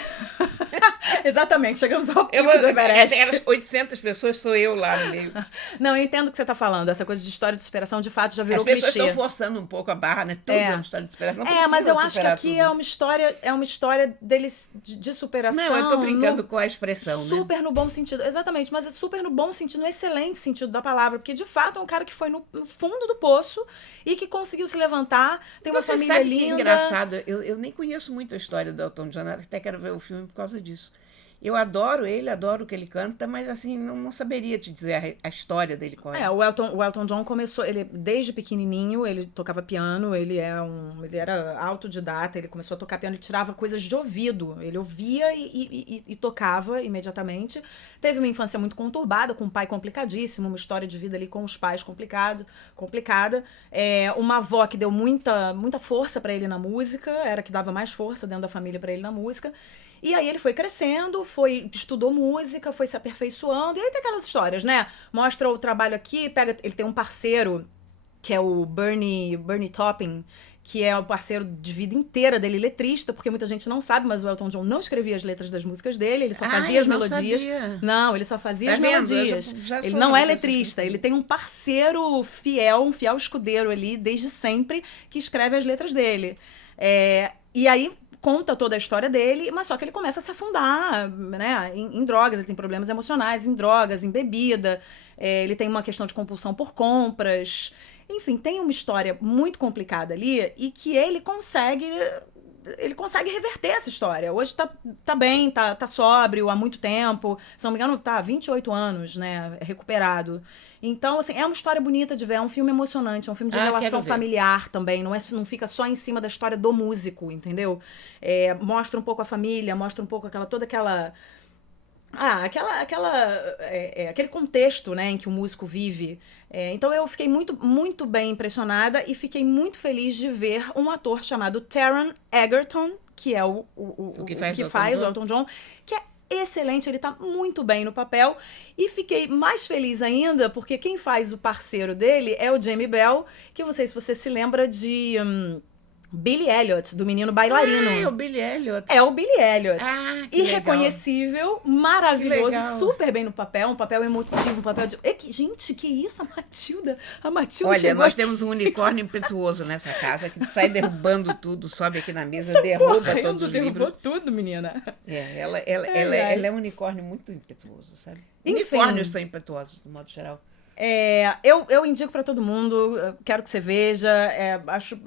Exatamente, chegamos ao pico Eu vou, do Everest. tem 800 pessoas, sou eu lá no meio. Não, eu entendo o que você tá falando. Essa coisa de história de superação, de fato, já virou As pessoas clichê. estão forçando um pouco a barra, né? Tudo é uma história de superação. Não Mas eu precisa acho que superar aqui tudo. é uma história deles de superação. Não, eu tô brincando com a expressão, né? Super no bom sentido, exatamente, mas é super no bom sentido, no excelente sentido da palavra, porque de fato é um cara que foi no fundo do poço e que conseguiu se levantar, tem uma Você família sabe que linda. é engraçado, eu nem conheço muito a história do Elton John, até quero ver o filme por causa disso. Eu adoro ele, adoro o que ele canta, mas assim, não saberia te dizer a história dele qual é. O Elton John começou, ele desde pequenininho, ele tocava piano, ele era autodidata, ele começou a tocar piano, ele tirava coisas de ouvido, ele ouvia e tocava imediatamente. Teve uma infância muito conturbada, com um pai complicadíssimo, uma história de vida ali com os pais complicada. Uma avó que deu muita força pra ele na música, era que dava mais força dentro da família pra ele na música. E aí ele foi crescendo, estudou música, foi se aperfeiçoando. E aí tem aquelas histórias, né? Mostra o trabalho aqui, ele tem um parceiro, que é o Bernie Taupin, que é o parceiro de vida inteira dele, letrista, porque muita gente não sabe, mas o Elton John não escrevia as letras das músicas dele, ele só fazia as melodias. Sabia. Não, ele só fazia as melodias. Já ele não é letrista, ele tem um parceiro fiel, um fiel escudeiro ali, desde sempre, que escreve as letras dele. E aí conta toda a história dele, mas só que ele começa a se afundar, né, em drogas, ele tem problemas emocionais, em drogas, em bebida, ele tem uma questão de compulsão por compras, enfim, tem uma história muito complicada ali e que ele consegue reverter essa história. Hoje tá bem, tá sóbrio há muito tempo, se não me engano, tá há 28 anos, né, recuperado. Então, assim, é uma história bonita de ver, é um filme emocionante, é um filme de relação familiar também, não fica só em cima da história do músico, entendeu? Mostra um pouco a família, mostra um pouco aquele contexto, né, em que o músico vive. Então eu fiquei muito, muito bem impressionada e fiquei muito feliz de ver um ator chamado Taron Egerton, que é o que faz o Elton John, que é excelente, ele tá muito bem no papel. E fiquei mais feliz ainda porque quem faz o parceiro dele é o Jamie Bell, que eu não sei se você se lembra de Billy Elliot, do Menino Bailarino. É o Billy Elliot. É o Billy Elliot. Que irreconhecível, maravilhoso, legal. Super bem no papel, um papel emotivo, um papel de... Gente, que isso, a Matilda Olha, chegou nós temos um unicórnio impetuoso nessa casa, que sai derrubando tudo, sobe aqui na mesa, derruba todos os livros. Derrubou tudo, menina. Ela é um unicórnio muito impetuoso, sabe? Enfim. Unicórnios são impetuosos, de modo geral. Eu indico pra todo mundo, quero que você veja, achei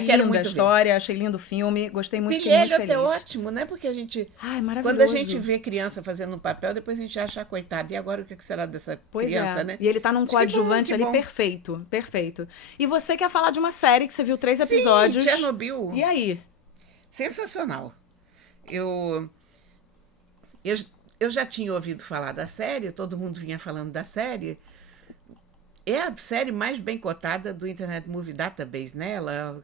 linda a história, achei lindo o filme, gostei muito, fiquei muito feliz. É ótimo, né? Porque a gente, maravilhoso. quando a gente vê criança fazendo um papel, depois a gente acha, coitada, e agora o que será dessa criança, né? E ele tá num coadjuvante ali perfeito, perfeito. E você quer falar de uma série que você viu 3 episódios. Sim, Chernobyl. E aí? Sensacional. Eu já tinha ouvido falar da série, todo mundo vinha falando da série. É a série mais bem cotada do Internet Movie Database, né? Ela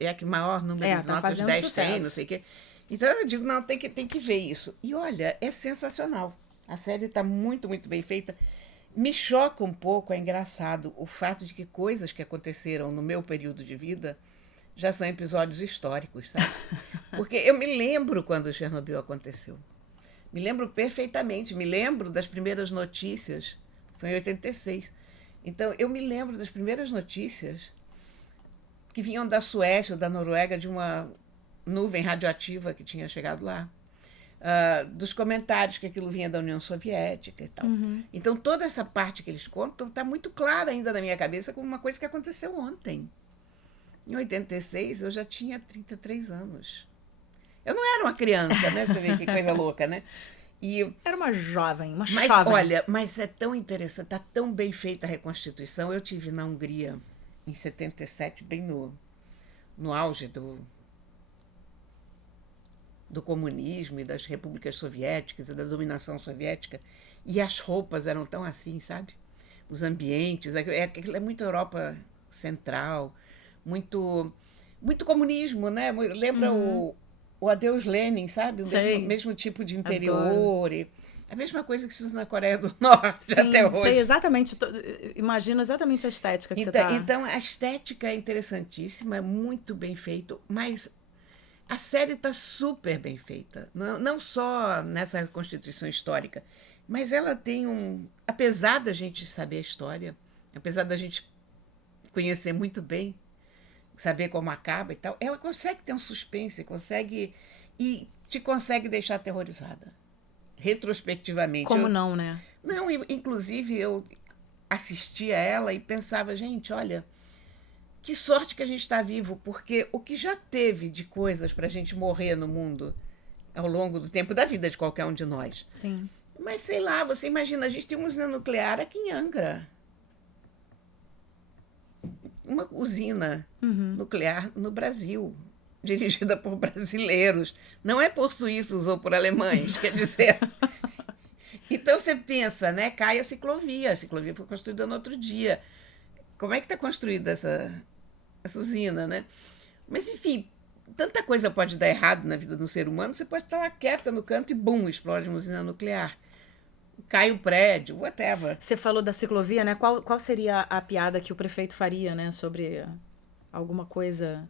é a que maior número de notas 10 tem, não sei o quê. Então eu digo, não, tem que ver isso. E olha, é sensacional. A série está muito, muito bem feita. Me choca um pouco, é engraçado, o fato de que coisas que aconteceram no meu período de vida já são episódios históricos, sabe? Porque eu me lembro quando o Chernobyl aconteceu. Me lembro perfeitamente, me lembro das primeiras notícias, foi em 86. Então, eu me lembro das primeiras notícias que vinham da Suécia ou da Noruega, de uma nuvem radioativa que tinha chegado lá. Dos comentários que aquilo vinha da União Soviética e tal. Uhum. Então, toda essa parte que eles contam está muito clara ainda na minha cabeça como uma coisa que aconteceu ontem. Em 86, eu já tinha 33 anos. Eu não era uma criança, né? Você vê que coisa louca, né? Era uma jovem, uma mas, jovem. Olha, mas é tão interessante, está tão bem feita a reconstituição. Eu tive na Hungria, em 77, bem no auge do comunismo e das repúblicas soviéticas e da dominação soviética. E as roupas eram tão assim, sabe? Os ambientes, aquilo é muito Europa Central, muito comunismo, né? Lembra o Adeus Lenin, sabe? O mesmo tipo de interior. A mesma coisa que se usa na Coreia do Norte até hoje. Sei exatamente. Imagino exatamente a estética que você está... Então, a estética é interessantíssima, é muito bem feito, mas a série está super bem feita. Não só nessa reconstituição histórica, mas ela tem apesar da gente saber a história, apesar da gente conhecer muito bem, saber como acaba e tal, ela consegue ter um suspense, e te consegue deixar aterrorizada, retrospectivamente. Como não, né? Não, inclusive eu assistia a ela e pensava, gente, olha, que sorte que a gente está vivo, porque o que já teve de coisas para a gente morrer no mundo ao longo do tempo da vida de qualquer um de nós. Sim. Mas sei lá, você imagina, a gente tem uma usina nuclear aqui em Angra. Uma usina nuclear no Brasil, dirigida por brasileiros. Não é por suíços ou por alemães, quer dizer. Então você pensa, né? Cai a ciclovia foi construída no outro dia. Como é que está construída essa usina, né? Mas, enfim, tanta coisa pode dar errado na vida do ser humano, você pode estar lá quieta no canto e, bum, explode uma usina nuclear. Cai o prédio, whatever. Você falou da ciclovia, né? Qual seria a piada que o prefeito faria, né? Sobre alguma coisa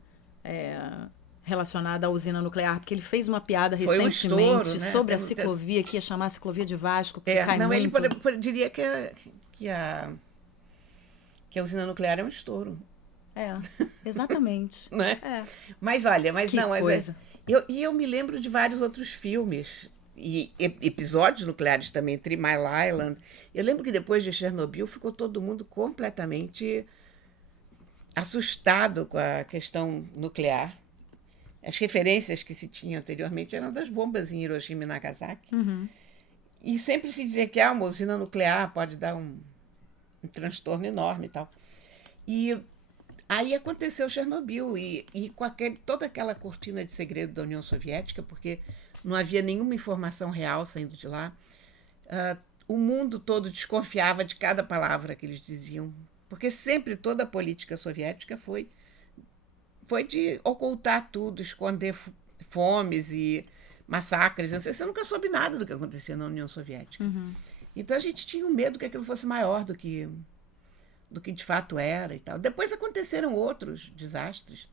relacionada à usina nuclear? Porque ele fez uma piada Foi recentemente estouro, né? sobre a ciclovia, que ia chamar a ciclovia de Vasco, que cai não, muito. ele diria que a usina nuclear é um estouro. Exatamente. Né? É. Mas olha, Que coisa. Eu me lembro de vários outros filmes e episódios nucleares também, Three Mile Island. Eu lembro que depois de Chernobyl ficou todo mundo completamente assustado com a questão nuclear. As referências que se tinha anteriormente eram das bombas em Hiroshima e Nagasaki. E sempre se dizia que uma usina nuclear pode dar um transtorno enorme e tal. E aí aconteceu Chernobyl, e com toda aquela cortina de segredo da União Soviética, porque não havia nenhuma informação real saindo de lá, o mundo todo desconfiava de cada palavra que eles diziam, porque sempre toda a política soviética foi de ocultar tudo, esconder fomes e massacres. Você nunca soube nada do que acontecia na União Soviética. Então a gente tinha um medo que aquilo fosse maior do que de fato era e tal. Depois aconteceram outros desastres,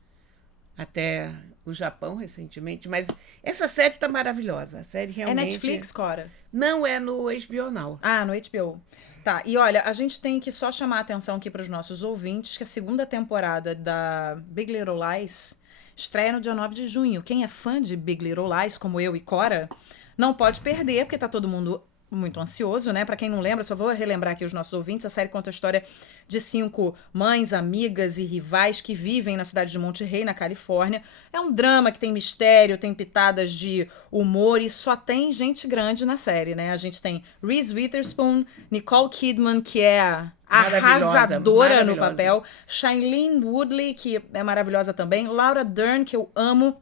até o Japão recentemente, mas essa série está maravilhosa. A série realmente... É Netflix, Cora? Não, é no HBO Now. Ah, no HBO. Tá, e olha, a gente tem que só chamar a atenção aqui para os nossos ouvintes que a segunda temporada da Big Little Lies estreia no dia 9 de junho. Quem é fã de Big Little Lies, como eu e Cora, não pode perder, porque tá todo mundo muito ansioso, né? Pra quem não lembra, só vou relembrar aqui os nossos ouvintes, a série conta a história de 5 mães, amigas e rivais que vivem na cidade de Monterey, na Califórnia. É um drama que tem mistério, tem pitadas de humor e só tem gente grande na série, né? A gente tem Reese Witherspoon, Nicole Kidman, que é arrasadora no papel, Shailene Woodley, que é maravilhosa também, Laura Dern, que eu amo,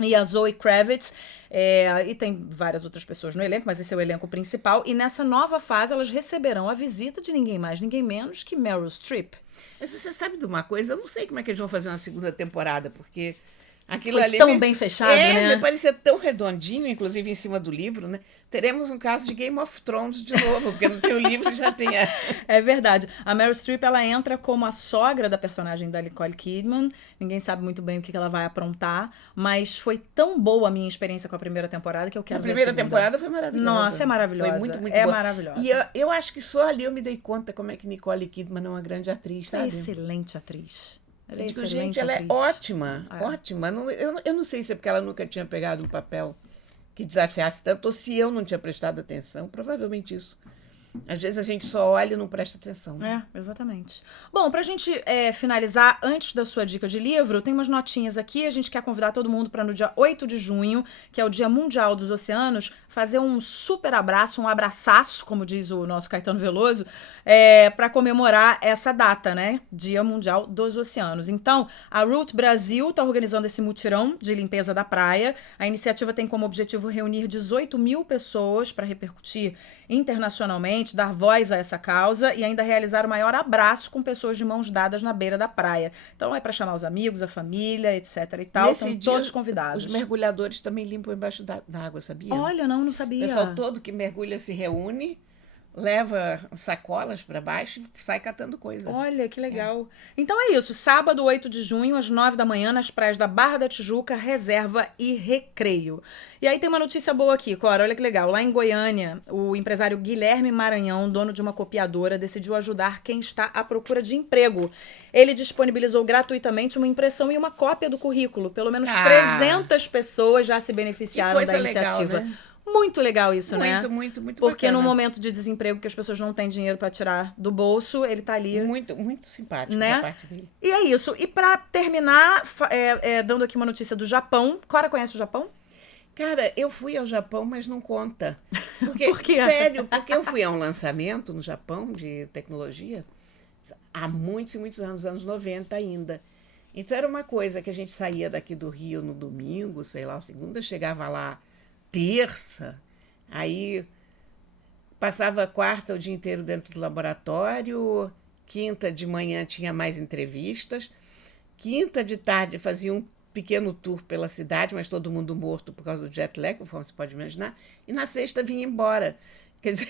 e a Zoe Kravitz. E tem várias outras pessoas no elenco, mas esse é o elenco principal. E nessa nova fase, elas receberão a visita de ninguém mais, ninguém menos que Meryl Streep. Mas você sabe de uma coisa? Eu não sei como é que eles vão fazer uma segunda temporada, porque aquilo Foi ali... tão bem fechado, né? Me parecia tão redondinho, inclusive em cima do livro, né? Teremos um caso de Game of Thrones de novo, porque no teu livro já tem... É verdade. A Meryl Streep, ela entra como a sogra da personagem da Nicole Kidman. Ninguém sabe muito bem o que ela vai aprontar, mas foi tão boa a minha experiência com a primeira temporada que eu quero ver a segunda. A primeira temporada foi maravilhosa. Nossa, é maravilhosa. Foi muito, muito boa. Maravilhosa. E eu acho que só ali eu me dei conta como é que Nicole Kidman é uma grande atriz, sabe? É excelente atriz. Gente, ela é ótima, ótima. Eu não sei se é porque ela nunca tinha pegado um papel que desafiasse tanto, ou se eu não tinha prestado atenção, provavelmente isso. Às vezes a gente só olha e não presta atenção. Né? Exatamente. Bom, pra gente finalizar, antes da sua dica de livro, tem umas notinhas aqui. A gente quer convidar todo mundo para no dia 8 de junho, que é o Dia Mundial dos Oceanos, fazer um super abraço, um abraçaço, como diz o nosso Caetano Veloso, para comemorar essa data, né? Dia Mundial dos Oceanos. Então, a Root Brasil está organizando esse mutirão de limpeza da praia. A iniciativa tem como objetivo reunir 18 mil pessoas para repercutir internacionalmente, dar voz a essa causa e ainda realizar o maior abraço com pessoas de mãos dadas na beira da praia. Então é para chamar os amigos, a família, etc e tal. Estão todos convidados. Os mergulhadores também limpam embaixo da água, sabia? Olha, não sabia. O pessoal todo que mergulha se reúne, leva sacolas para baixo e sai catando coisa. Olha, que legal. Então é isso, sábado, 8 de junho, às 9 da manhã, nas praias da Barra da Tijuca, Reserva e Recreio. E aí tem uma notícia boa aqui, Cora, olha que legal. Lá em Goiânia, o empresário Guilherme Maranhão, dono de uma copiadora, decidiu ajudar quem está à procura de emprego. Ele disponibilizou gratuitamente uma impressão e uma cópia do currículo. Pelo menos 300 pessoas já se beneficiaram da iniciativa. Legal, né? Muito legal isso, né? Muito Porque bacana. no momento de desemprego que as pessoas não têm dinheiro para tirar do bolso, ele tá ali. Muito simpático, né? Da parte dele. E é isso. E para terminar, dando aqui uma notícia do Japão. Cora conhece o Japão? Cara, eu fui ao Japão, mas não conta. Porque, Por quê? sério, porque eu fui a um lançamento no Japão de tecnologia há muitos e muitos anos, anos 90 ainda. Então era uma coisa que a gente saía daqui do Rio no domingo, sei lá, segunda, chegava lá terça, aí passava quarta o dia inteiro dentro do laboratório, quinta de manhã tinha mais entrevistas, quinta de tarde fazia um pequeno tour pela cidade, mas todo mundo morto por causa do jet lag, conforme você pode imaginar, e na sexta vinha embora. Quer dizer,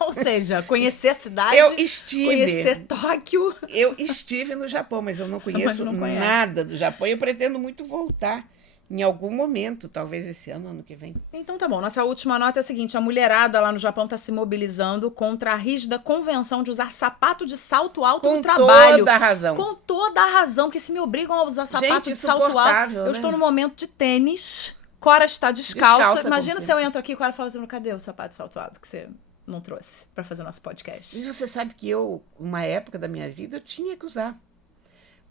Ou seja, conhecer a cidade, eu estive. conhecer Tóquio. Eu estive no Japão, mas eu não conheço não conhece. nada do Japão. Eu pretendo muito voltar em algum momento, talvez esse ano, ano que vem. Então tá bom, nossa última nota é a seguinte, a mulherada lá no Japão tá se mobilizando contra a rígida convenção de usar sapato de salto alto Com no trabalho. toda a razão. Com toda a razão, porque se me obrigam a usar sapato Gente, de salto alto, insuportável, eu né? estou no momento de tênis, Cora está descalça. Descalça, Imagina como se eu entro aqui e o Cora fala assim, cadê o sapato de salto alto que você não trouxe pra fazer nosso podcast? E você sabe que eu, uma época da minha vida, eu tinha que usar.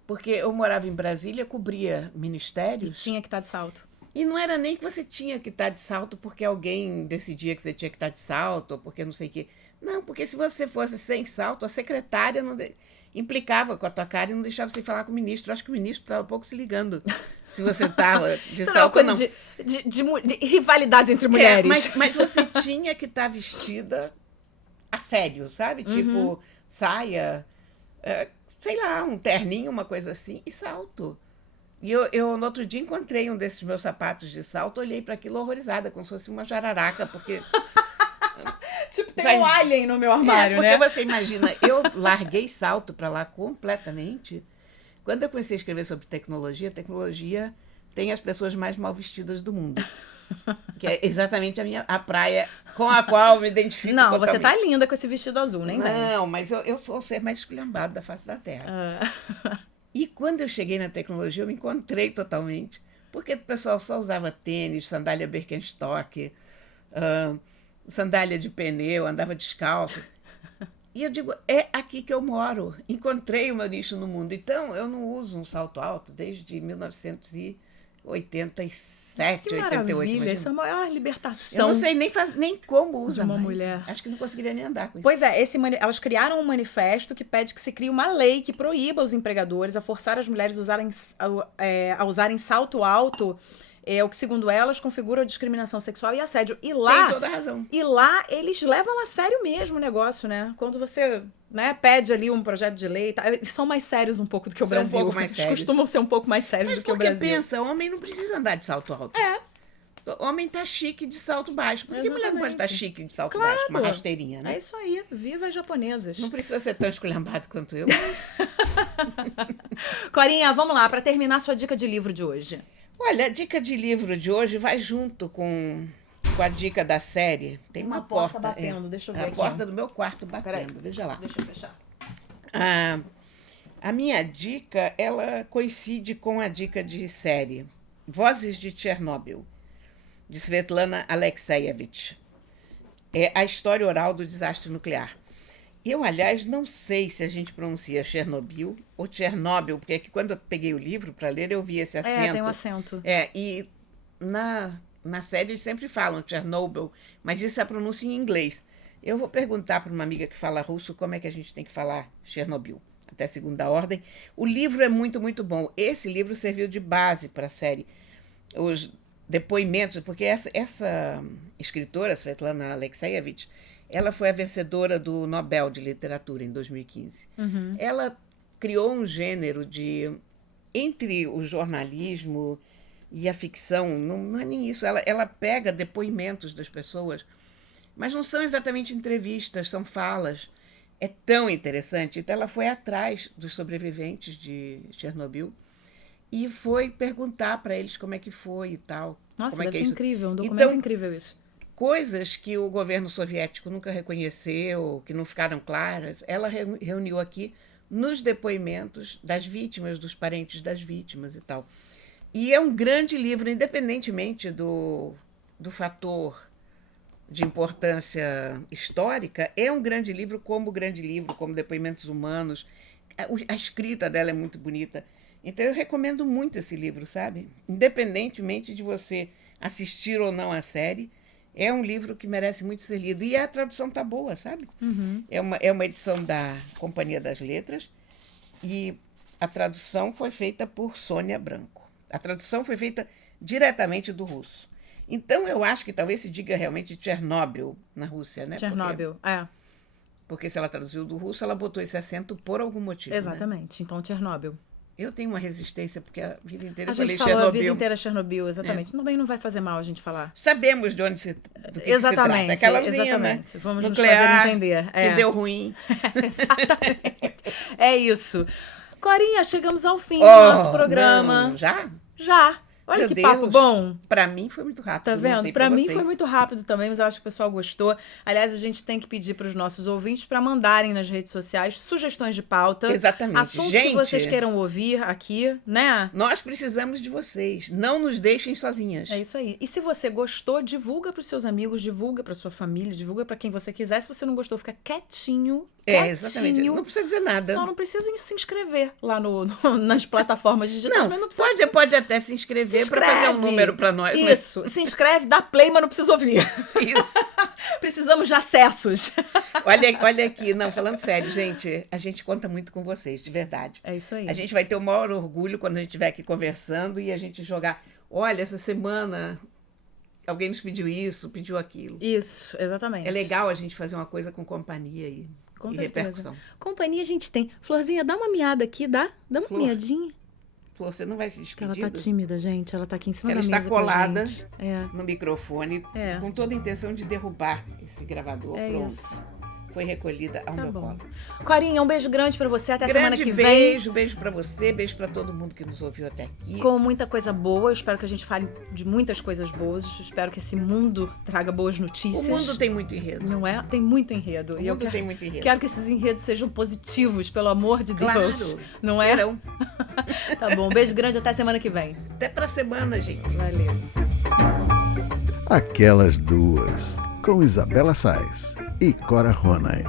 Porque eu morava em Brasília, cobria E ministérios. tinha que estar de salto. E não era nem que você tinha que estar de salto porque alguém decidia que você tinha que estar de salto, ou porque não sei o quê. Não, porque se você fosse sem salto, a secretária não implicava com a tua cara e não deixava você falar com o ministro. Eu acho que o ministro estava pouco se ligando se você estava de Isso não é uma salto ou coisa não. de rivalidade entre mulheres. Mas você tinha que estar vestida a sério, sabe? Tipo, saia, sei lá, um terninho, uma coisa assim, e salto. E eu no outro dia encontrei um desses meus sapatos de salto, olhei para aquilo horrorizada, como se fosse uma jararaca, porque... Tipo, tem Vai- um alien no meu armário, porque né? você imagina, eu larguei salto para lá completamente. Quando eu comecei a escrever sobre tecnologia, tecnologia tem as pessoas mais mal vestidas do mundo. Que é exatamente a praia com a qual eu me identifico Não, totalmente. você tá linda com esse vestido azul, nem vem. Não, mas eu sou o ser mais esculhambado da face da Terra. Ah. E quando eu cheguei na tecnologia, eu me encontrei totalmente. Porque o pessoal só usava tênis, sandália Birkenstock, sandália de pneu, andava descalço. E eu digo, é aqui que eu moro. Encontrei o meu nicho no mundo. Então, eu não uso um salto alto desde 1987, Que 88. maravilha, imagina. isso é a maior libertação. Eu não sei nem como usa uma mais. mulher. Acho que não conseguiria nem andar com isso. Pois é, elas criaram um manifesto que pede que se crie uma lei que proíba os empregadores a forçar as mulheres a usarem salto alto, o que, segundo elas, configura discriminação sexual e assédio. Tem toda a razão. E lá eles levam a sério mesmo o negócio, né? Quando você, né, pede ali um projeto de lei, eles são mais sérios um pouco do que o São um Brasil. pouco mais Eles sérios. costumam ser um pouco mais sérios Mas do que o porque Brasil. pensa, homem não precisa andar de salto alto. É. Homem tá chique de salto baixo. Por que mulher não pode estar Exatamente. chique de salto Claro. baixo, com uma rasteirinha, É né? isso aí. Viva as japonesas. Não precisa ser tão esculhambado quanto eu, mas... Corinha, vamos lá, para terminar sua dica de livro de hoje. Olha, a dica de livro de hoje vai junto com a dica da série. Tem uma porta batendo, deixa eu ver a aqui. porta do meu quarto Peraí. batendo, veja lá. Deixa eu fechar. A minha dica, ela coincide com a dica de série Vozes de Chernobyl, de Svetlana Alexievich. É a história oral do desastre nuclear. Eu, aliás, não sei se a gente pronuncia Chernobyl ou Chernobyl, porque é que quando eu peguei o livro para ler, eu vi esse acento. Tem um acento. E na série eles sempre falam Chernobyl, mas isso é a pronúncia em inglês. Eu vou perguntar para uma amiga que fala russo como é que a gente tem que falar Chernobyl, até segunda ordem. O livro é muito, muito bom. Esse livro serviu de base para a série. Os depoimentos, porque essa escritora, Svetlana Alexievich, ela foi a vencedora do Nobel de Literatura em 2015. Ela criou um gênero entre o jornalismo e a ficção, não é nem isso, ela pega depoimentos das pessoas, mas não são exatamente entrevistas, são falas. É tão interessante. Então ela foi atrás dos sobreviventes de Chernobyl e foi perguntar para eles como é que foi e tal. Nossa, como é deve que ser isso. incrível, um documento Então, incrível isso. Coisas que o governo soviético nunca reconheceu, que não ficaram claras, ela reuniu aqui nos depoimentos das vítimas, dos parentes das vítimas e tal. E é um grande livro, independentemente do fator de importância histórica, é um grande livro, como depoimentos humanos. A escrita dela é muito bonita. Então eu recomendo muito esse livro, sabe? Independentemente de você assistir ou não a série. É um livro que merece muito ser lido. E a tradução tá boa, sabe? É uma edição da Companhia das Letras e a tradução foi feita por Sônia Branco. A tradução foi feita diretamente do russo. Então, eu acho que talvez se diga realmente Chernobyl na Rússia, né? Chernobyl, Porque se ela traduziu do russo, ela botou esse acento por algum motivo, exatamente. Né? Então, Chernobyl. Eu tenho uma resistência, porque a vida inteira A eu falei gente falou Chernobyl. a vida inteira Chernobyl, exatamente. Também não vai fazer mal a gente falar. Sabemos de onde do que exatamente, se trata. Aquela usina, exatamente. Né? Vamos nuclear, nos fazer entender. Que deu ruim. Exatamente. É isso. Corinha, chegamos ao fim do nosso programa. Não, já? Já. Olha Meu que Deus, papo bom. Pra mim foi muito rápido. Tá não vendo? sei Pra mim vocês. foi muito rápido também, mas eu acho que o pessoal gostou. Aliás, a gente tem que pedir pros nossos ouvintes para mandarem nas redes sociais sugestões de pauta. Exatamente. Assuntos que vocês queiram ouvir aqui, né? Nós precisamos de vocês. Não nos deixem sozinhas. É isso aí. E se você gostou, divulga pros seus amigos, divulga pra sua família, divulga pra quem você quiser. Se você não gostou, fica quietinho. Exatamente. Não precisa dizer nada. Só não precisa se inscrever lá nas plataformas digitais, mas não precisa. Pode até se inscrever para fazer um número para nós. Isso. Se inscreve, dá play, mas não precisa ouvir. Isso. Precisamos de acessos. Olha aqui, não, falando sério, gente, a gente conta muito com vocês, de verdade. É isso aí. A gente vai ter o maior orgulho quando a gente estiver aqui conversando e a gente jogar, olha, essa semana alguém nos pediu isso, pediu aquilo. Isso, exatamente. É legal a gente fazer uma coisa com companhia com e certeza. repercussão. Companhia a gente tem. Florzinha, dá uma miada aqui, dá uma miadinha. Flor, você não vai se despedir? Ela tá tímida, gente. Ela tá aqui em cima da mesa. Ela está colada no microfone, com toda a intenção de derrubar esse gravador. Pronto. Isso. Foi recolhida ao meu colo. Corinha, um beijo grande pra você. Até semana que vem. Beijo pra você, beijo pra todo mundo que nos ouviu até aqui. Com muita coisa boa. Eu espero que a gente fale de muitas coisas boas. Eu espero que esse mundo traga boas notícias. O mundo tem muito enredo. Não é? Tem muito enredo. O mundo tem muito enredo. Quero que esses enredos sejam positivos, pelo amor de Deus. Claro, não serão. É? Tá bom. Um beijo grande. Até semana que vem. Até pra semana, gente. Valeu. Aquelas duas, com Isabela Sais e Cora Ronay.